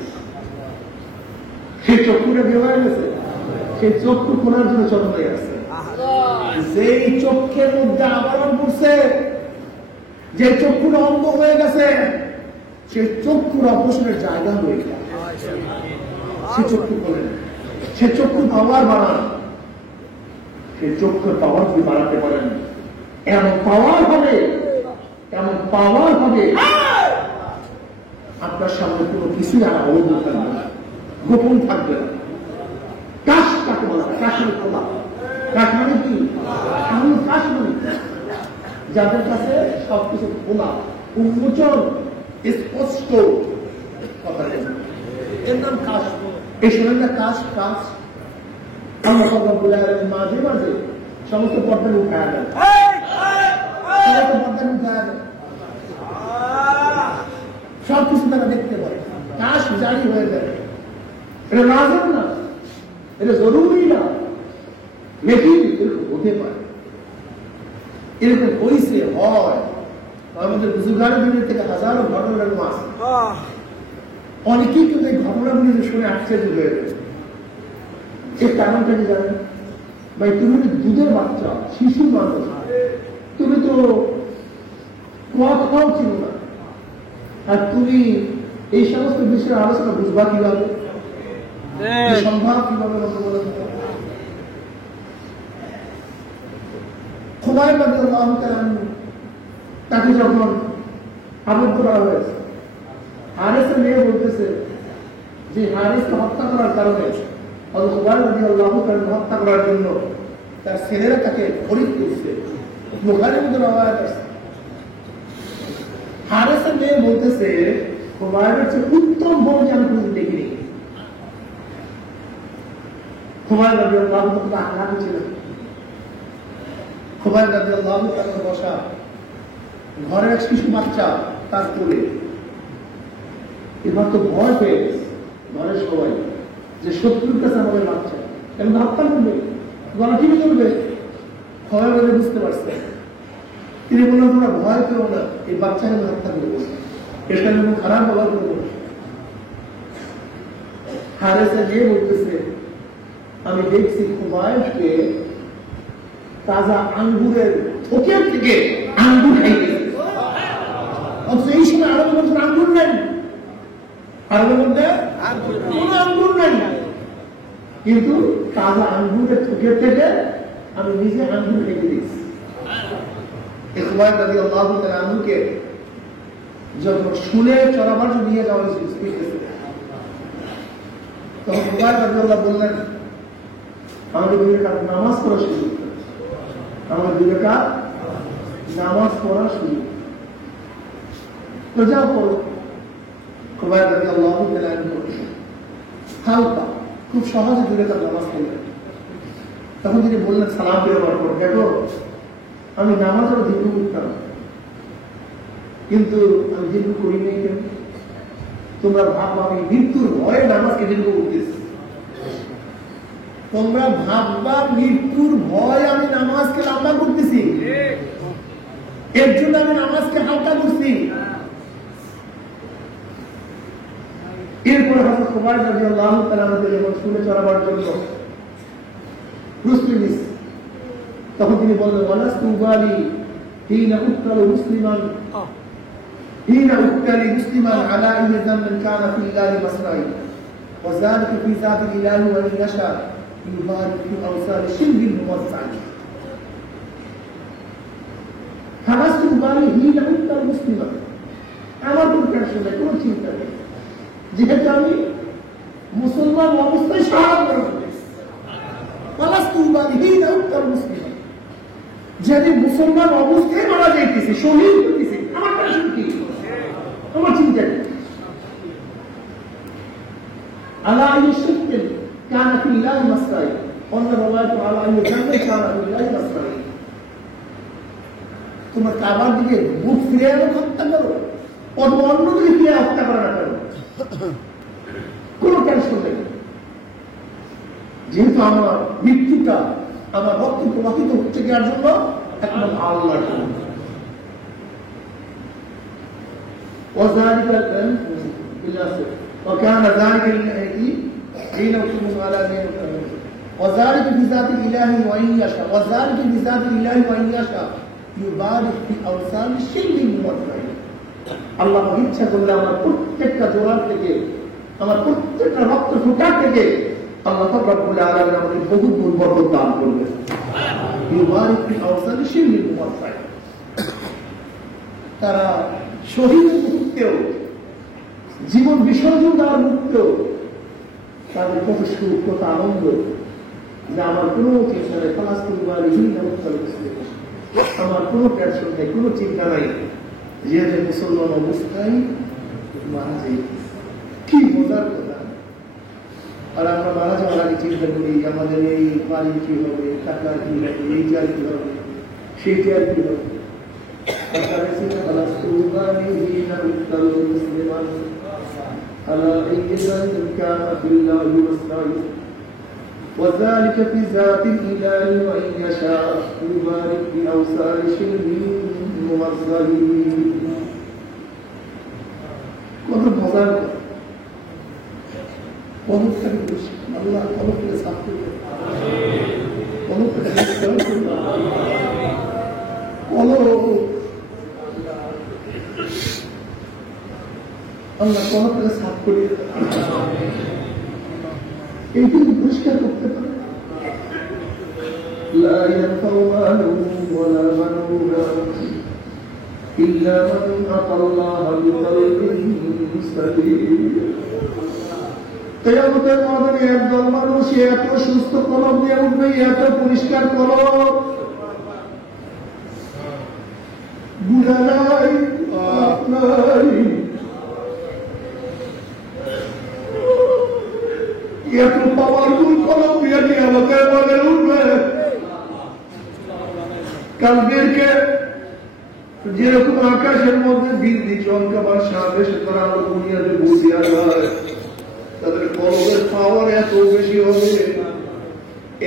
সেই চক্ষুটা কি হয়ে গেছে? সেই চক্ষু খোলার জন্য চরম হয়ে গেছে। যেই চক্ষের মধ্যে আবরণ পড়ছে, যে চক্ষুটা অন্ধ হয়ে গেছে, সেই চক্ষুর অপারেশনের জায়গা হয়ে গেছে। সে চক্ষু খোলেন, সে চক্ষু পাওয়ার বাড়ান, সেই চক্ষুর পাওয়ার যদি বাড়াতে পারেন এমন পাওয়ার হবে, এমন পাওয়ার হবে, আপনার সামনে কোনো কিছুই আর অবৈধ থাকবে না, গোপন থাকবে না। কাশ কাকে বলা হয়? কাশের খোলা। কাশ মানে কি? কাশ মানে যাদের কাছে সবকিছু খোলা, উন্মোচন, স্পষ্ট কথা, এর নাম কাশ। এই শোনেন না কাশ, কাশ। আল্লাহ রাব্বুল আলামিন মাঝে মাঝে সমস্ত পর্দা উঠায় দেন, সমস্ত পর্দা উঠায় দেন, সবকিছু তারা দেখতে পারে। কাশ জারি হয়ে যায়। এটা লাজম না, এটা জরুরি না, লেকিন এরকম হতে পারে, এরকম হয়েছে, হয়। আমাদের বুজুর্গানের দিনের থেকে হাজারো ঘটনা এরকম আছে। অনেকেই কিন্তু এই ঘটনাগুলি শুনে আশ্চর্য হয়ে গেছে। এর কারণটা কি জানেন ভাই? তুমি তো দুধের বাচ্চা, শিশু মানুষ, তুমি তো কথাও ছিল না, আর তুমি এই সমস্ত বিষয়ে আলোচনা বুঝবা কিভাবে, সম্ভব কিভাবে? খুবাইব রাদিয়াল্লাহু তাআলা তাকে যখন আবদ্ধ করা হয়েছে, হারেসের মেয়ে বলতেছে যে হারেসকে হত্যা করার কারণে, খুবাইব রাদিয়াল্লাহু তাআলা হত্যা করার জন্য তার ছেলেরা তাকে খরিদ করছে। বুখারীর মধ্যে রওয়ায়াত আছে, হারেসের মেয়ে বলতেছে খুবাইবের চেয়ে উত্তম বউ আমি কোনদিন দেখিনি। খুবাইব রাদিয়াল্লাহু তাআলা আখলাক ছিল। খুবাইব রাদিয়াল্লাহু তাআলা বসা, ঘরের এক শিশু বাচ্চা তার কোলে। এবার তো ভয় পেয়ে গেছে ঘরের সবাই যে শত্রুর কাছে আমাদের বাচ্চা, এখন হত্যা করবে, গলা টিভি করবে। খুবাইব বুঝতে পারছে। তিনি বললেন তোমরা ভয় পেও না, এই বাচ্চাকে আমি হত্যা করবো, এর সাথে কোনো খারাপ ব্যবহার করবো না। হারেসে গিয়ে বলতেছে আমি দেখছি খুবাইবকে তাজা আঙ্গুরের থোকের থেকে আঙ্গুর খাইতেছে। এই সময় আরবের মধ্যে আঙ্গুর নেই, আরবের মধ্যে কোনো আঙ্গুর নেই, কিন্তু তাজা আঙ্গুরের থোকের থেকে আমি নিজে আঙ্গুর খাইতে দিচ্ছি। খুবাইব রাদিয়াল্লাহু তাআলা আনহুকে যখন শুনে চড়াবার নিয়ে যাওয়া হয়েছিল, তখন খুবাইব রাদিয়াল্লাহু বললেন আমাদের 2 রাকাত নামাজ পড়া শুরু, আমাদের 2 রাকাত নামাজ পড়া শুরু। তো যাও পড়ো। খুবাইব রাদিয়াল্লাহু তাআলা হালকা, খুব সহজে 2 রাকাত নামাজ পড়লেন। তখন তিনি বললেন সালাম দেওয়ার পর, দেখো আমি নামাজেরও দীর্ঘ করতাম, কিন্তু আমি দীর্ঘ করি নাই কেন? তোমরা ভাববা আমি মৃত্যুর ভয়ে নামাজকে দীর্ঘ করতেছি। তোমরা ভাববা মৃত্যুর ভয় আমি নামাজকে লম্বা করতেছি, এর জন্য আমি নামাজকে হালকা করছি। এরপরে হযরত খুবাইব রাদিয়াল্লাহু তাআলা যখন শুনে চড়াবার জন্য প্রস্তুতি নিচ্ছে, তখন তিনি বললেন ওয়ালাস্তু উবালি হিনা উক্তালু মুসলিমান আলা আইয়ি যামবিন কানা ফিল্লাহি মাসরাই ওয়া যালিকা ফি যাতিল ইলাহি ওয়া ইন ইয়াশা ইউবারিক ফি আওসাল শিরবিল মুওয়াসসাল। ওয়ালাস্তু উবালি হিনা উক্তালু মুসলিমান, আমার কোনো টেনশন নেই, কোনো চিন্তা নেই, যেহেতু আমি মুসলমান অবস্থায় শাহাদাত বরণেছি। ওয়ালাস্তু উবালি হিনা উক্তালু মুসলিমান, যেদিন মুসলমান অবস্থায় মারা যাইতেছে, শহীদ হইতেছে, আমার টেনশন কি, আমার চিন্তা নেই। আলা আইয়ি শিরকিন কানা ফিল্লাহি মাসরাই, অন্য রওয়ায়াত আলা আইয়ি যামবিন কানা ফিল্লাহি মাসরাই। তোমার কাবার দিকে মুখ ফিরে হত্যা করো, অন্য দিকে ফিরে হত্যা করা না করো, কোনো টেনশন নেই, যেহেতু আমার মৃত্যুটা আমার রক্ত প্রবাহিত হচ্ছে যার জন্য একদম আল্লাহর জন্য। وكان ذلك حين يكون على وذلك بذات الاله وان يشاء وذلك بذات الاله وان يشاء يبارك في اوصال الشرك الموضع। আল্লাহ ইচ্ছা করলে আমার প্রত্যেকটা জোড়ার থেকে, আমার প্রত্যেকটা রক্ত ফোঁটা থেকে আল্লাহ রাব্বুল আলামিন আমাদের বহু বরকত দান করবেন। তারা শহীদের মুহূর্তেও, জীবন বিসর্জন দেওয়ার মুহূর্তেও তাদের কত সুখ, কত আনন্দ যে আমার কোনো চিন্তা নেই, আমার কোনো টেনশন নেই, কোনো চিন্তা নাই, যেহেতু মুসলমান অবস্থায় মারা যাই। কি মজার কথা! আর আমরা মারা যাওয়ার আগে চিন্তা করি আমাদের এই বাড়ি কি হবে, টাকার কি হবে, এইটা আর কি হবে, সেইটা আর কি হবে। وذلك في ذات الإله وإن يشاء يبارك بأوصال شلم ممزلين. কত মজার অনুপ্রাণী বসে আল্লাহ অনুপ্রাণী ছাত্র অনুপ্রাণী আল্লাহ কলকে সাফ করে এইটুকু পরিষ্কার করতে পারে। لا ينفع مال ولا بنون إلا من أتى الله بقلب سليم. কিয়ামতের ময়দানে একদল মানুষ এত সুস্থ কলম নিয়ে উঠবে, এত পরিষ্কার কলম, গুনাহ নাই, পাপ নাই, এত পাওয়ারফুল কলম দিয়ে কিয়ামতের ময়দানে উঠবে। কালকে যেরকম আকাশের মধ্যে বিদ্যুৎ চমকাবার সাথে তারা দুনিয়াতে বুঝিয়া যায়, তাদের কলমের পাওয়ার এত বেশি হবে,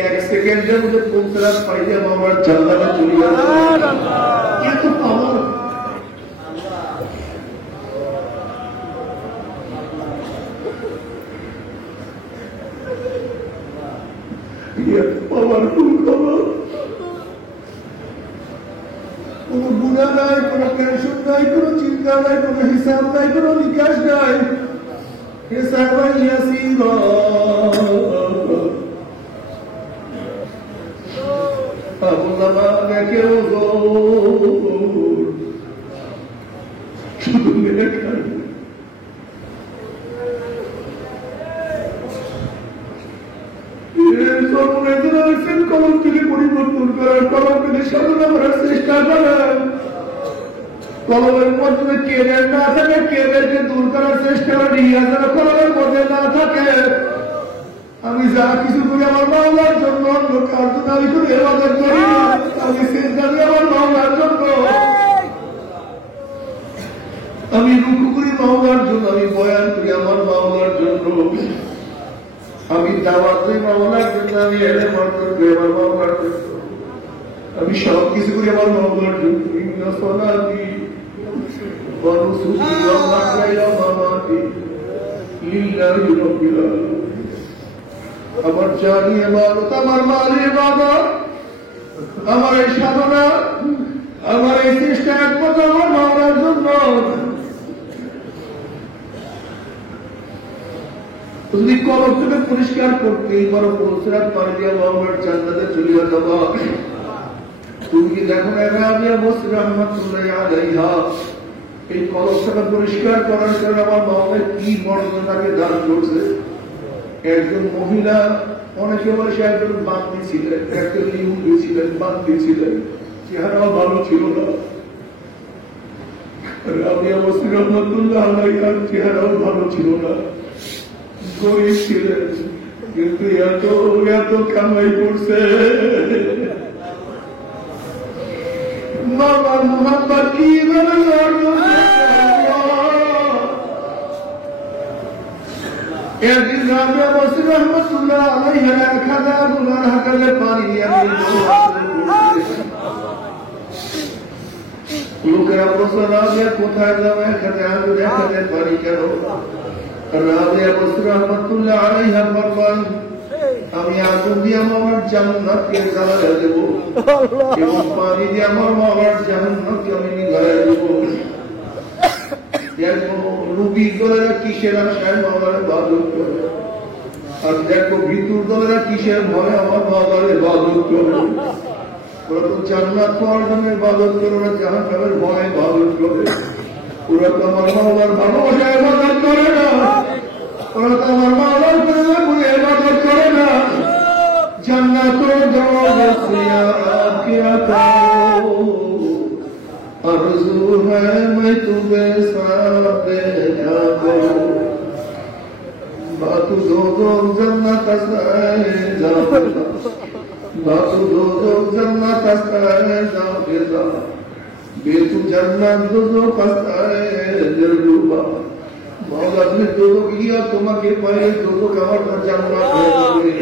1 সেকেন্ডের মধ্যে পৌঁছার পাইলে আমার জান্নাতে চলে যাবে। এত পাওয়ার! পাওয়ারফুল খবর। কোন গুনাহ নাই, কোন টেনশন নাই, কোন চিন্তা নাই, কোন হিসাব নাই, কোন নিকাশ নাই। হিসাবান ইয়াসীরা, আল্লাহ আমাকে শুধু লেখা কলম থেকে পরিবর্তন করার, কলম থেকে সাধনা করার চেষ্টা করেন। কলমের মধ্যে কেবের না থাকে, কেবেরকে দূর করার চেষ্টা করি। যারা কলমের মধ্যে না থাকে, আমি যা কিছু করি আমার মাওলার জন্য, অন্য কার জন্য আমি কোনো ইবাদত করি না। আমি চিন্তা করি আমার মাওলার জন্য, আমি রুকু করি মাওলার জন্য, আমি বয়ান করি আমার মাওলার জন্য, আমি দাওয়াত দিই মাওলার জন্য, আমি এলে মাওলার করি আমার মাওলার জন্য, আমি সব কিছু করি আমার মাওলার জন্য। ইন্না সলাতি ওয়া নুসুকি ওয়া মাহইয়ায়া ওয়া মামাতি লিল্লাহি রাব্বিল আলামিন। আমার জানি ইবাদত, আমার মালি ইবাদত, আমার এই সাধনা, আমার এই চেষ্টা একমাত্র আমার মাওলার জন্য। যদি কলমটাকে পরিষ্কার করতেই পারো, পৌঁছার পানি দিয়ে মাওলার জান্নাতে চলে যাবা। তুমি কি দেখো না রাবিয়া বসরি রাহমাতুল্লাহি আলাইহা এই কলমটাকে পরিষ্কার করার জন্য আমার মাওলা কি মর্যাদাকে দান করছে। একজন মহিলা, অনেকে বয়সে একজন বান্দি ছিলেন, একজন ইহুদি ছিলেন, বান্দি ছিলেন, চেহারাও ভালো ছিল না। রাবিয়া বসরি রাহমাতুল্লাহি আলাইহার চেহারাও ভালো ছিল না, গরিব ছিলেন, কিন্তু এত এত কামাই করছে। বাবার মোহাম্মদ কি একদিন রাবিয়া বসরি রাহমাতুল্লাহি আলাইহা খাজা গুনার হাকালে পানি নিয়ে লোকেরা বলছে রাবিয়া কোথায় যাবে, খাজা দেখাতে পানি কেন? রাবিয়া বসরি রাহমাতুল্লাহি আলাইহা বলেন, আমি আগুন দিয়ে আমার জান্নাতকে জ্বালিয়ে দেব এবং পানি দিয়ে আমার মাওলার জান্নাতকে আমি নিভাইয়া দেব। দেখো রুবি দলেরা কিসের আশায় মাওলার ইবাদত করে, আর দেখো ভিতর দলেরা কিসের ভয়ে আমার মাওলার ইবাদত করে। ওরা তো জান্নাত পাওয়ার জন্য ইবাদত করে, ওরা জাহান্নামের ভয়ে ইবাদত করে। ওরা তো আমার মাওলার ভালোবাসায় ইবাদত করে না, ওরা তো আমার মাওলার প্রেমে পড়ে ইবাদত করে না। জান্নাতুল দরওয়াজা কিয়া করো, আরজু है मैं तुम्हें साथ जाऊं, बातू दो दो जन्नत है जाऊंगा, बातू दो दो जन्नत है जाऊंगा, बेतु जन्नत दो दो कस्ता है जरूबा। मौला ने दो किया तुम्हें पाए दो दो कवर न जन्नत है,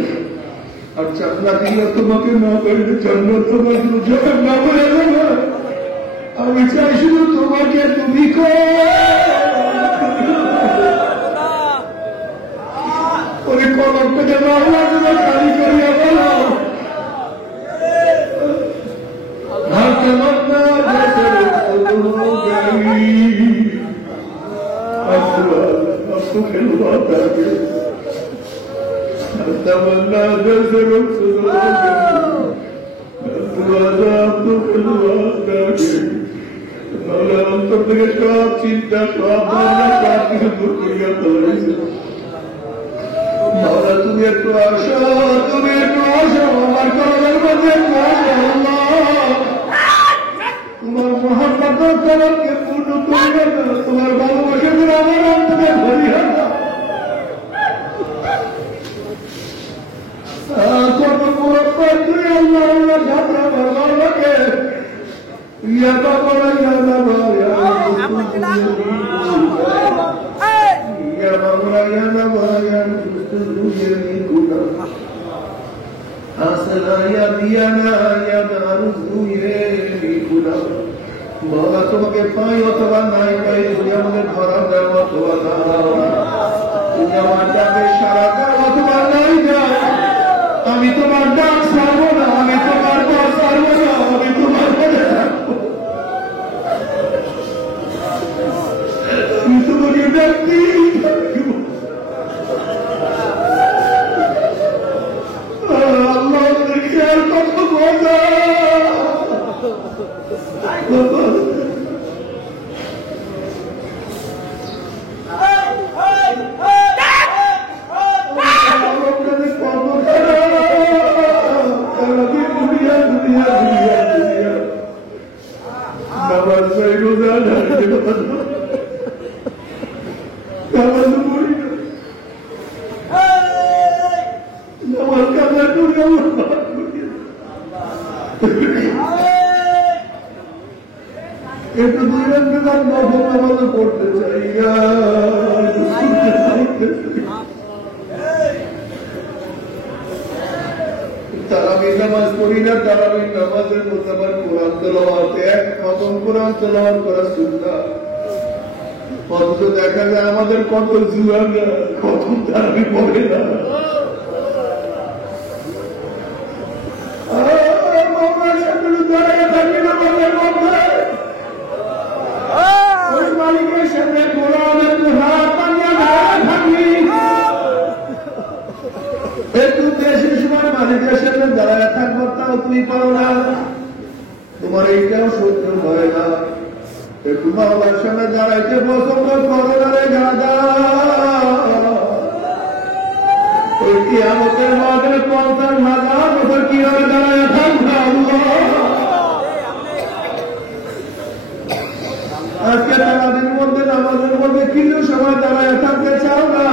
और जन्नत दिया तुम्हें ना करे जन्नत तुम्हें तुझे ना मिलेगा। আমি চাই শুধু তোমাকে তুমি ওই কলমটাকে মামলা তুমি খালি করিয়া বলো অন্তর থেকে সব চিন্তা সব ভাবনা সব কিছু দূর করিয়া ফেলেছে। বাবা তুমি একটু আসো, তুমি একটু আসো আমার কলমের মধ্যে একটু আসো। তোমার মহাব্বতের কলমকে পূর্ণ করিয়া দাও, তোমার ভালোবাসা করে আমার অন্তরে ভরিয়া দাও। কত মুরব্বত তুই আল্লাহ আল্লাহ ঝাপড়া বাবাকে ইয়া বাবা ইয়া বাবা ইয়া তোমাকে পাই অথবা নাই পাই, তুমি আমাকে ধরা দাও অথবা দাও, তুমি আমার ডাকে সারা দাও অথবা নাই দাও। আমি তোমার ডাক ছাড়বো না, আমি তোমার পর ছাড়বো না, আমি তোমার পরে থাকবো। তোমাকে ডাকি আল্লাহ খেয়াল কত মজা। একটু দুই ঘন্টা নফল করতে চাই, তারাবির নামাজ পড়ি না, তারাবির নামাজের মধ্যে আবার কোরআন তেলাওয়াত, এক খতম কোরআন তেলাওয়াত করা সুন্নাত। অথচ দেখা যায় আমাদের কত যুবকরা খতম তারাবি পড়ে না। মালিকের সামনে কোরআনের হাত পানিয়া থাকি, একটু বেশি সময় মালিকের সামনে দাঁড়ায় থাকবো, তাও তুমি পারো না, তোমার এইটাও সহ্য হয় না। একটু মাওলার সামনে দাঁড়াইতে পছন্দ করো না রে গাদা। ওই কিয়ামতের মাঠে 50,000 বছর কিভাবে দাঁড়ায় থাকবে আল্লাহ। আজকে তারাবির মধ্যে নামাজের মধ্যে কিছু সময় দাঁড়ায় থাকতে চাও না,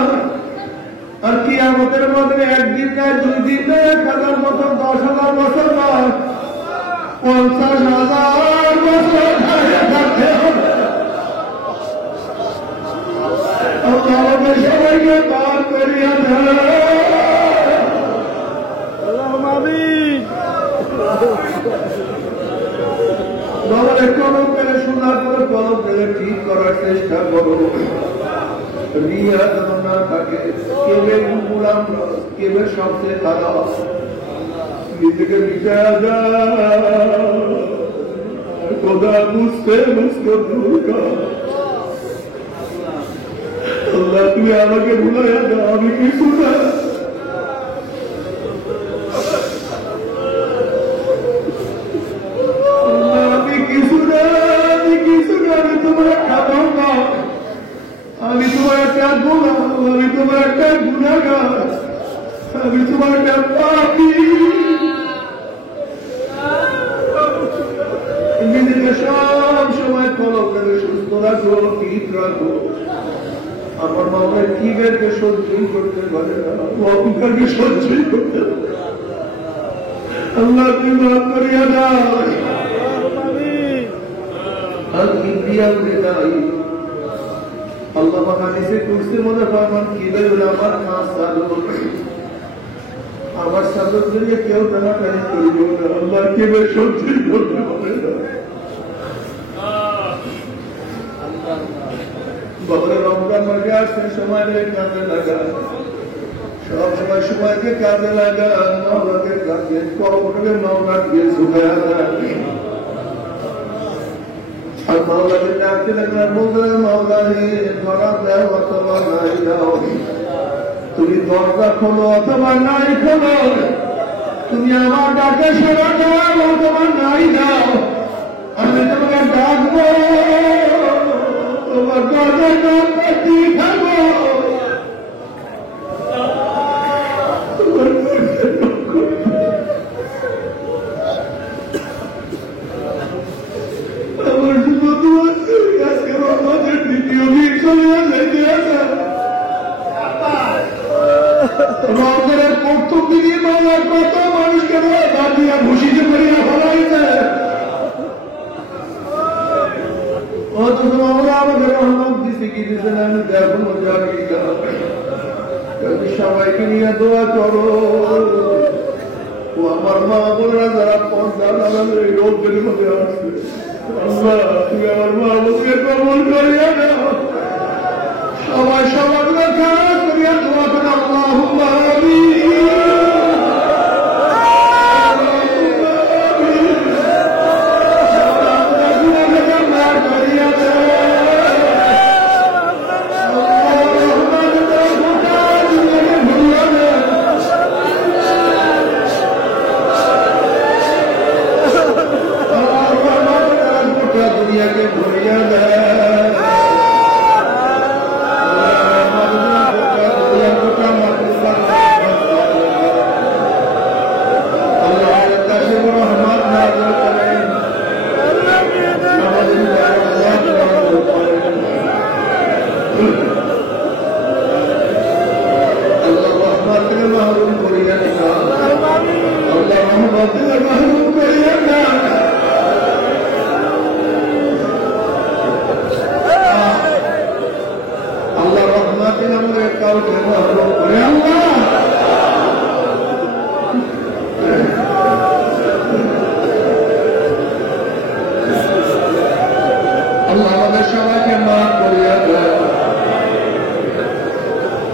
আর কিয়ামতের মধ্যে একদিন নয়, 2 দিন নয়, 1,000 বছর, 10,000 বছর নয়, 50,000 বছর দাঁড়িয়ে থাকতে হবে। আমাদের সবাইকে পার করিয়া দেয়। বাবার কলম পেলে শোনার পরে কলম পেলে ঠিক করার চেষ্টা করো, রিয়া যেন না থাকে। কেবে গুলাম, কেবে সবচেয়ে তারা নিজেকে মিটায়া যায়। খোদা বুঝতে বুঝতে ভুল কর, আল্লাহ তুমি আমাকে ভুলাইয়া দাও, আমি কিছু না। আমি তোমার একটা গোলাম, আমি তোমার একটা গুনাহগার, আমি তোমার একটা পাপী। নিজেকে সব সময় কলকারে সুস্থ রাখো, ঠিক রাখো। আমার মামার কিবেরকে সহ্যই করতে পারে না, অহংকারকে সহ্যই করতে পারে। আল্লাহ তুমি মাফ করিয়া দাও। আল্লাহ হাদিসে কুরসির মধ্যে ফরমান কিবের হলো আমার খাস সাদর, আমার সাদর দিয়ে কেউ টানাটানি করিও না। আল্লাহ কিবের সহ্যই করতে পারে না। বাবা রমজান মাসে আসছে, সময় কাজে লাগায়, সব সময় সময়কে কাজে লাগান, মাওলাকে কাজে কবরে মাওলাকে ঝুঁকায়া দেয়। আর মাওলাকে ডাকতে লাগলে বলতে মাওলা হে ধরা দেও অথবা নাই দাও, তুমি দরজা খোলো অথবা নাই খোলো, তুমি আমার ডাকে সাড়া দাও অথবা নাই দাও, আমি তোমাকে ডাকবো, তোমার দরজা পাতি খাবো। আমার শুধু তোমার আজকে আমাদের দ্বিতীয় দিন চলে আসে রমজানের প্রথম দিনই বাংলার কত মানুষকে বাঁধিয়া ভূষিত করিয়া ফলাইছে, অথচ আমরা আমাদের রহমত দিতে কি দিতে না এখনো জানি না। সবাইকে নিয়ে দোয়া করো। ও আমার মা বোনেরা যারা পর্দা লাগানো এই রোগের মধ্যে আসছে, আল্লাহ তুমি আমার মা বোনকে কবুল করিয়া দাও। সবাই সবার কথা করিয়া দোয়া করে আল্লাহুম্মা আমিন।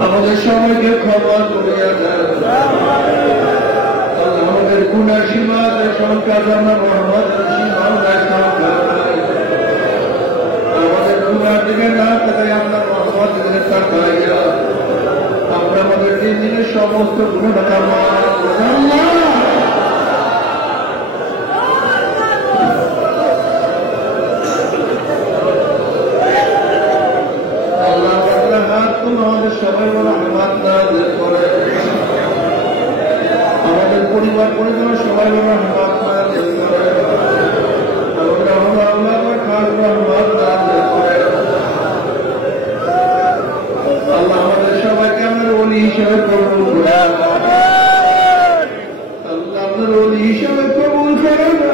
আমাদের সবাইকে ক্ষমা করিয়া দেন। আমাদের গুনাহ সীমাতে সংখ্যা জানা মোহাম্মদের সীমাও নাই, সংখ্যা নাই। আমাদের গুনাহ দিকে না তাকাই আমরা মোহাম্মদের দিকে তাকাইয়া আমরা আমাদের দিনের সমস্ত গুনাহ মাফ করুন। সবাই রহমত নাযিল করে, আমাদের পরিবার পরিজন সবাই রহমত নাযিল করে, আমাদের আল্লাহ খাস রহমত নাযিল করে। আল্লাহ আমাদের সবাইকে আমার ওলি হিসেবে কবুল করে, আল্লাহ আপনার ওলি হিসেবে কবুল করে না।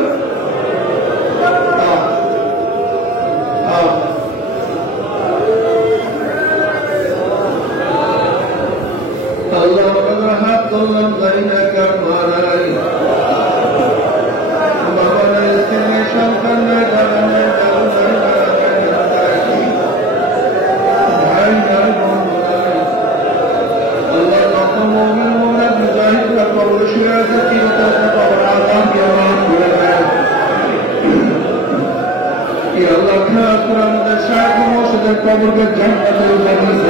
আল্লাহ আমাদের হাত ধরলাম জানি না কার মারাই, বাবা নাই, স্ত্রী সন্তান নাই, দাদা নাই, দাদু নাই, ভাই নাই, বন্ধু নাই। আল্লাহ কত মুমিন মুমিনাত মুজাহিদরা কবরে শুয়ে আছে, চিন্তা কবর আযাব দিয়ে মাফ করে দেন। কি আল্লাহ খাস করে আমাদের শাইখ মুর্শিদের কবরকে জান্নাতুল ফেরদৌস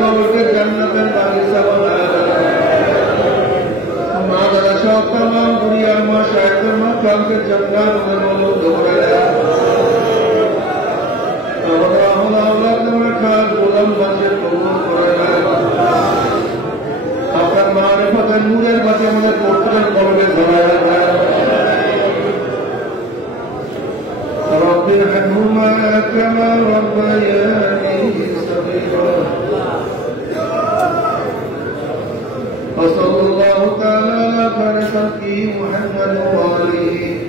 কবরকে জান্নাতের বাগিচা বানায় দেন। মা দাদা সব তামাম দুনিয়ার মা শাইখের মা কালকে জান্নাতের মধ্যে ভরে দেন। আল্লাহ আওলাদ রাখার গোলাম বাঁচিয়ে কবুল করে নেন। আপনার মারিফতের নূরের বাঁচে আমাদের পুত্রের কলবে ধরায় দেন। رب ارحمهما كما ربياني صغيرا. وصلى الله تعالى على خير خلقه محمد وآله